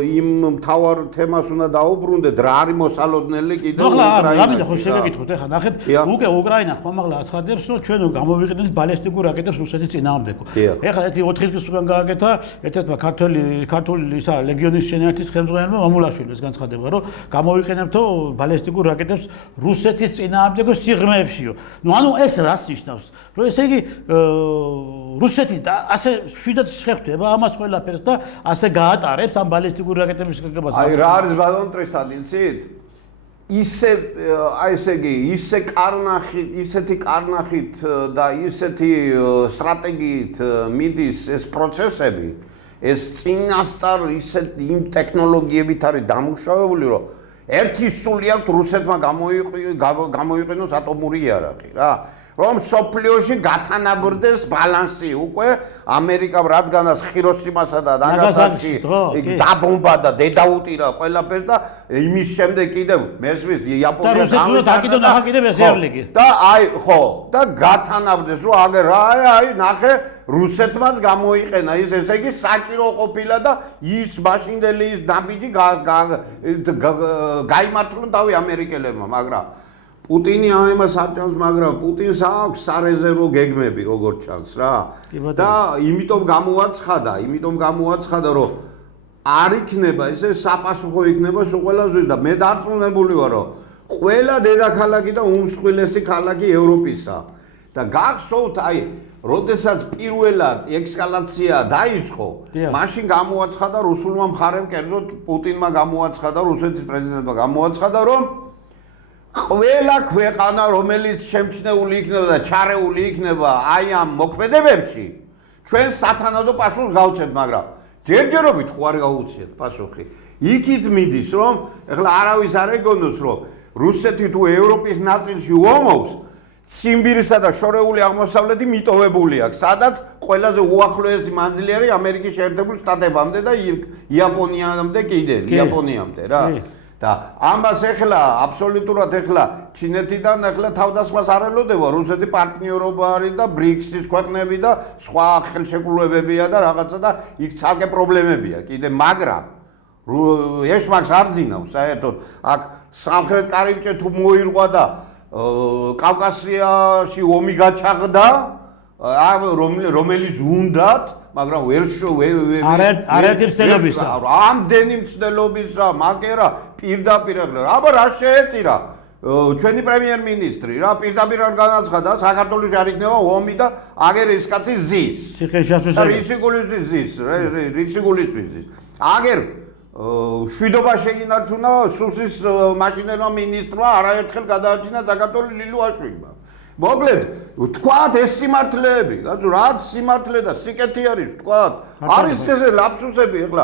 იმ მთავარ თემას უნდა დაუბრუნდეთ, რა არის მოსალოდნელი კიდევ უკრაინაში. რა მინდა ხო შეგეკითხოთ, ეხლა ნახეთ, უკვე უკრაინა ხმამაღლა აცხადებს, რომ ჩვენ გამოვიყენეთ ბალისტიკურ რაკეტებს რუსეთის წინააღმდეგ. ეხლა ერთი 4 დღის უკან გააკეთა ერთ-ერთმა ქართული ისა ლეგიონის შენერთის ხელმძღვანელმა მამულაშვილს განცხადება, რომ გამოვიყენებთო ბალისტიკურ რაკეტებს რუსეთის წინააღმდეგ სიღრმეებშიო. ანუ ეს რას ნიშნავს? რომ ესე იგი რუსეთი ასე შვიდად შეხვდება ამას ყველაფერს და ასე გაატარებს ამ ბალისტიკური რაკეტების გაგებას. აი რა არის ბატონ ტრესტადი, იცით? ისეთი კარნახით და ისეთი სტრატეგიით მიდის ეს პროცესები, ეს წინასწარ იმ ტექნოლოგიებით არის დამუშავებული, რომ ერთი სული აქვს რუსეთმა გამოიყენოს ატომური იარაღი რა. რომ სოფლიოში გათანაბრდეს ბალანსი უკვე ამერიკამ რადგანაც ხიროსიმასა და ნაგასაკში დაბომბა და დედაუტირა ყველაფერს და იმის შემდეგ კიდევ მესმის იაპონია და აი ხო და გათანაბრდეს რომ აგერ რა აი ნახე რუსეთმაც გამოიყენა ის ესე იგი საჭირო ყოფილა და ის მაშინდელი ის ნაბიჯი გაიმართლონ თავი ამერიკელებმა მაგრამ პუტინი ამას აბჭავს, მაგრამ პუტინს აქვს სარეზერვო გეგმები, როგორც ჩანს რა. და იმიტომ გამოაცხადა, რომ არ იქნება ესე საპასუხო იქნება ყველას და მე დარწმუნებული ვარ, რომ ყველა დედაქალაქი და უმსხვილესი ქალაქი ევროპისა და გახსოვთ აი როდესაც პირველად ექსკალაცია დაიწყო, მაშინ გამოაცხადა რუსულმა მხარემ, კერძოდ პუტინმა გამოაცხადა, რუსეთის პრეზიდენტმა გამოაცხადა, რომ ყველა ქვეყანა რომელიც შემჩნეული იქნება და ჩარეული იქნება აი ამ მოქმედებებში ჩვენ სათანადო პასუხს გავცეთ მაგრამ ჯერჯერობით ხო არ გაუციეთ პასუხი იქით მიდის რომ ეხლა არავის არ ეგონოს რომ რუსეთი თუ ევროპის ნაწილში უამობს ციმბირისა და შორეული აღმოსავლეთი მიტოვებული აქვს სადაც ყველაზე უახლოესი მანძილი არის ამერიკის შეერთებული შტატებამდე და იაპონიამდე კიდე იაპონიამდე რა და ამას ეხლა აბსოლუტურად ეხლა ჩინეთიდან ეხლა თავდასხმას არ ელოდება რუსეთი პარტნიორობა არის და ბრიქსის ქვეყნები და სხვა ხელშეკრულებებია და რაღაცა და იქ ცალკე პრობლემებია კიდე მაგრამ ეშმაკს არ ძინავს საერთოდ აქ სამხრეთ კარიბჭე თუ მოირღვა და კავკასიაში ომი გაჩაღდა რომელიც უნდათ მაგრამ არაერთი მცდელობისა ამდენი მცდელობისა მაგერა პირდაპირ აბა რა შეეწირა ჩვენი პრემიერ-მინისტრი რა პირდაპირ არ განაცხადა საქართველოს არ იქნება ომი და აგერ ის კაცი ზის რისიგულისთვის ზის აგერ შვიდობა შეინარჩუნა სუსის მაშინდელმა მინისტრმა არაერთხელ გადაარჩინა საქართველოს ლილუაშვილმა მოკლედ თქვათ ეს სიმართლეები რაც სიმართლე და სიკეთი არის თქვათ არის ესე ლაფსუსები ეხლა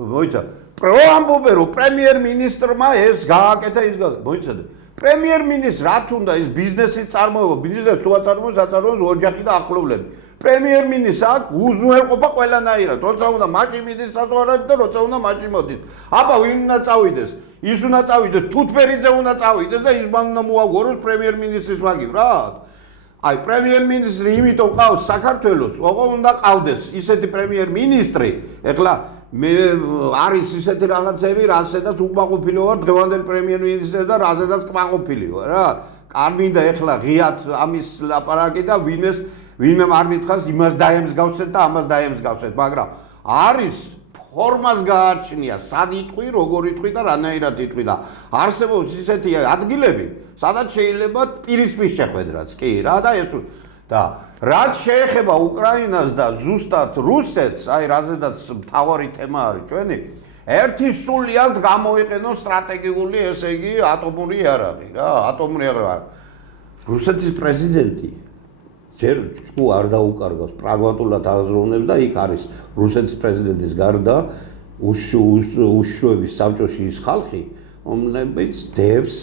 მოიცა პროამბობე რომ პრემიერ-მინისტრმა ეს გააკეთა ის მოიცადე პრემიერ-მინისტრს რაც უნდა ის ბიზნესის წარმოება ბიზნესის საწარმოოს ოჯახი და ახლობლები პრემიერ-მინისტრს აქ უზრუნველყოფა ყველანაირად როცა უნდა მაშინ მიდის საზღვარად და როცა უნდა მაშინ მოდის აბა ვინ უნდა წავიდეს ის უნდა წავიდეს თუთფერიძე უნდა წავიდეს და ის მან უნდა მოაგოროს პრემიერ-მინისტრის მაგივ რა აი პრემიერ-მინისტრი იმიტომ ყავს საქართველოს ოღონდ უნდა ყავდეს ისეთი პრემიერ-მინისტრი ეხლა მე არის ისეთი რაღაცები რასაც უკმაყოფილი ვარ დღევანდელ პრემიერ-მინისტრს და რაზედაც კმაყოფილი ვარ რა კარმინდა ეხლა ღიად ამის ლაპარაკი და ვინმე არ მითხას იმას დაემსგავსეთ და ამას დაემსგავსეთ მაგრამ არის ფორმას გააჩნია სად იტყვი როგორ იტყვი და რანაირად იტყვი და არსებობს ისეთი ადგილები სადაც შეიძლება პირისპირ შეხვედრაც კი რა და ეს და რაც შეეხება უკრაინას და ზუსტად რუსეთს აი რაზედაც მთავარი თემა არის ჩვენი ერთი სულიად გამოიყენოს სტრატეგიული ესე იგი ატომური იარაღი რა ატომური იარაღი რუსეთის პრეზიდენტი ჯერ ჩუ არ დაუკარგავს პრაგმატულად აზროვნებს და იქ არის რუსეთის პრეზიდენტის გარდა უშუების საბჭოში ის ხალხი რომლებიც დებს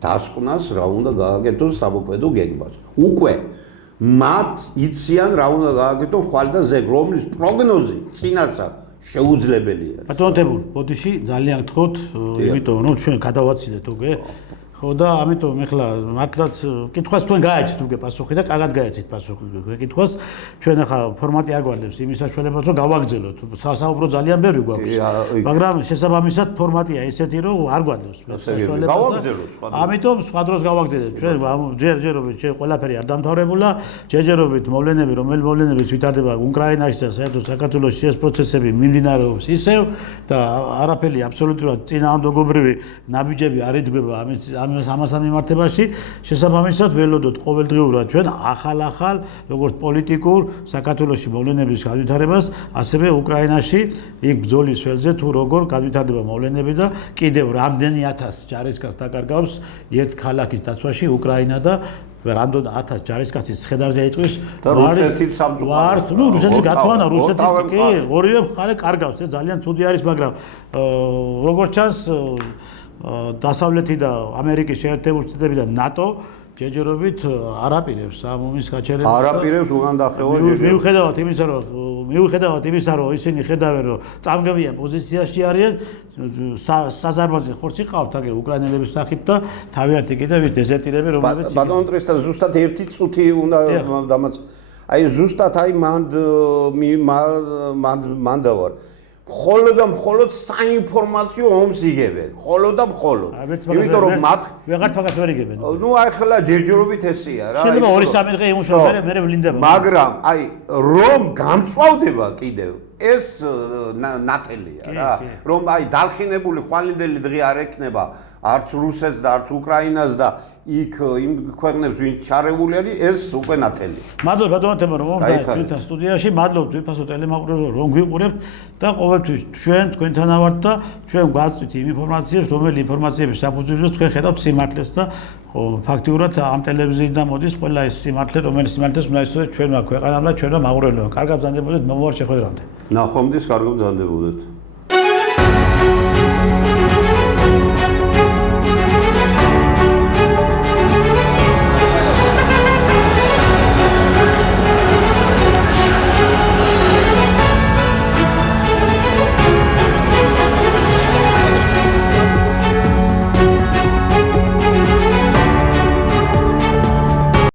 დასკვნას რა უნდა გააკეთოს სამოქმედო გეგმას უკვე მათ იციან რა უნდა გააკეთონ ხვალ და ზეგ რომლის პროგნოზი წინასწარ შეუძლებელია ბატონო ბოდიში ძალიან გთხოვთ იმიტომ რომ ჩვენ გადავაცილეთ უკვე ხო და ამიტომ ეხლა მართლაც კითხვას თქვენ გააჩით უკვე პასუხი და კარგად გააჩით პასუხი კითხვას ჩვენ ახლა ფორმატი არ გვაძლევს იმის საშუალებას რომ გავაგრძელოთ საუბრო ძალიან ბევრი გვაქვს მაგრამ შესაბამისად ფორმატია ესეთი რომ არ გვაძლევს საშუალებას ამიტომ სხვა დროს გავაგრძელებთ ჩვენ ჯერჯერობით ჩვენ ყველაფერი არ დამთავრებულა ჯერჯერობით მოვლენები რომელი მოვლენებით ვითარდება უკრაინაში და საერთოდ საქართველოში ეს პროცესები მიმდინარეობს ისევ და არაფერი აბსოლუტურად წინააღმდეგობრივი ნაბიჯები არ იდგება ამასთან მიმართებაში შესაბამისად ველოდოთ ყოველდღიურად ჩვენ ახალ როგორც პოლიტიკურ საქართველოში მოვლენების განვითარებას ასევე უკრაინაში იქ ბრძოლის ველზე თუ როგორ განვითარდება მოვლენები და კიდევ რამდენი 1000 ჯარისკაცს დაკარგავს ერთ ქალაქის დაცვაში უკრაინა და რამდენ 1000 ჯარისკაცის ცხედარზე იტყვის და რუსეთის სამწუხაროდ ნუ რუსეთის გათხოვნა რუსეთის კი ორივე მხარე კარგავს ეს ძალიან ცუდი არის მაგრამ როგორც ჩანს დასავლეთი და ამერიკის შეერთებული შტატები და ნატო ჯერჯერობით არ აპირებს ამ ომის გაჩერებას. არ აპირებს უკან დახევა მიუხედავად იმისა, რომ ისინი ხედავენ, რომ წამგებიან პოზიციაში არიან, საზარბაზი ხორცი ყავთ აგერ უკრაინელების სახით და თავიანთი კიდევ დეზერტირები, რომლებიც ბატონ ტრესტა ზუსტად ერთი წუთი უნდა დამაც აი ზუსტად აი მანდა ვარ მხოლოდ და მხოლოდ საინფორმაციო ომს იგებენ. მხოლოდ და მხოლოდ. იმიტომ რომ მათ ვეღარც მაგას ვერ იგებენ. ნუ აი ხლა ჯერჯერობით ესია რა. შეიძლება 2-3 დღე იმუშავა მე ვლინდება. მაგრამ აი რომ გამწვავდება კიდევ ეს ნათელია რა. რომ აი დალხინებული ხვალინდელი დღე არ ექნება არც რუსეთს და არც უკრაინას და იქ იმ ქვეყნებს ვინ ჩარეული არის ეს უკვე ნათელია. მადლობა ბატონო თემო რომ ჩვენთან სტუდიაში მადლობთ ვიფასო ტელემაყურებელს რომ გვიყურებთ და ყოველთვის ჩვენ თქვენთან ვართ და ჩვენ გვაწვით იმ ინფორმაციებს რომელი ინფორმაციების საფუძველზე თქვენ ხედავთ სიმართლეს და ფაქტიურად ამ ტელევიზიიდან მოდის ყველა ეს სიმართლე რომელიც სიმართლეს უნდა ისწორდეს ჩვენმა ქვეყანამ და ჩვენმა მაყურებლებმა. კარგად ბრძანდებოდეთ მომავალ შეხვედრამდე. ნახვამდის კარგად ბრძანდებოდეთ.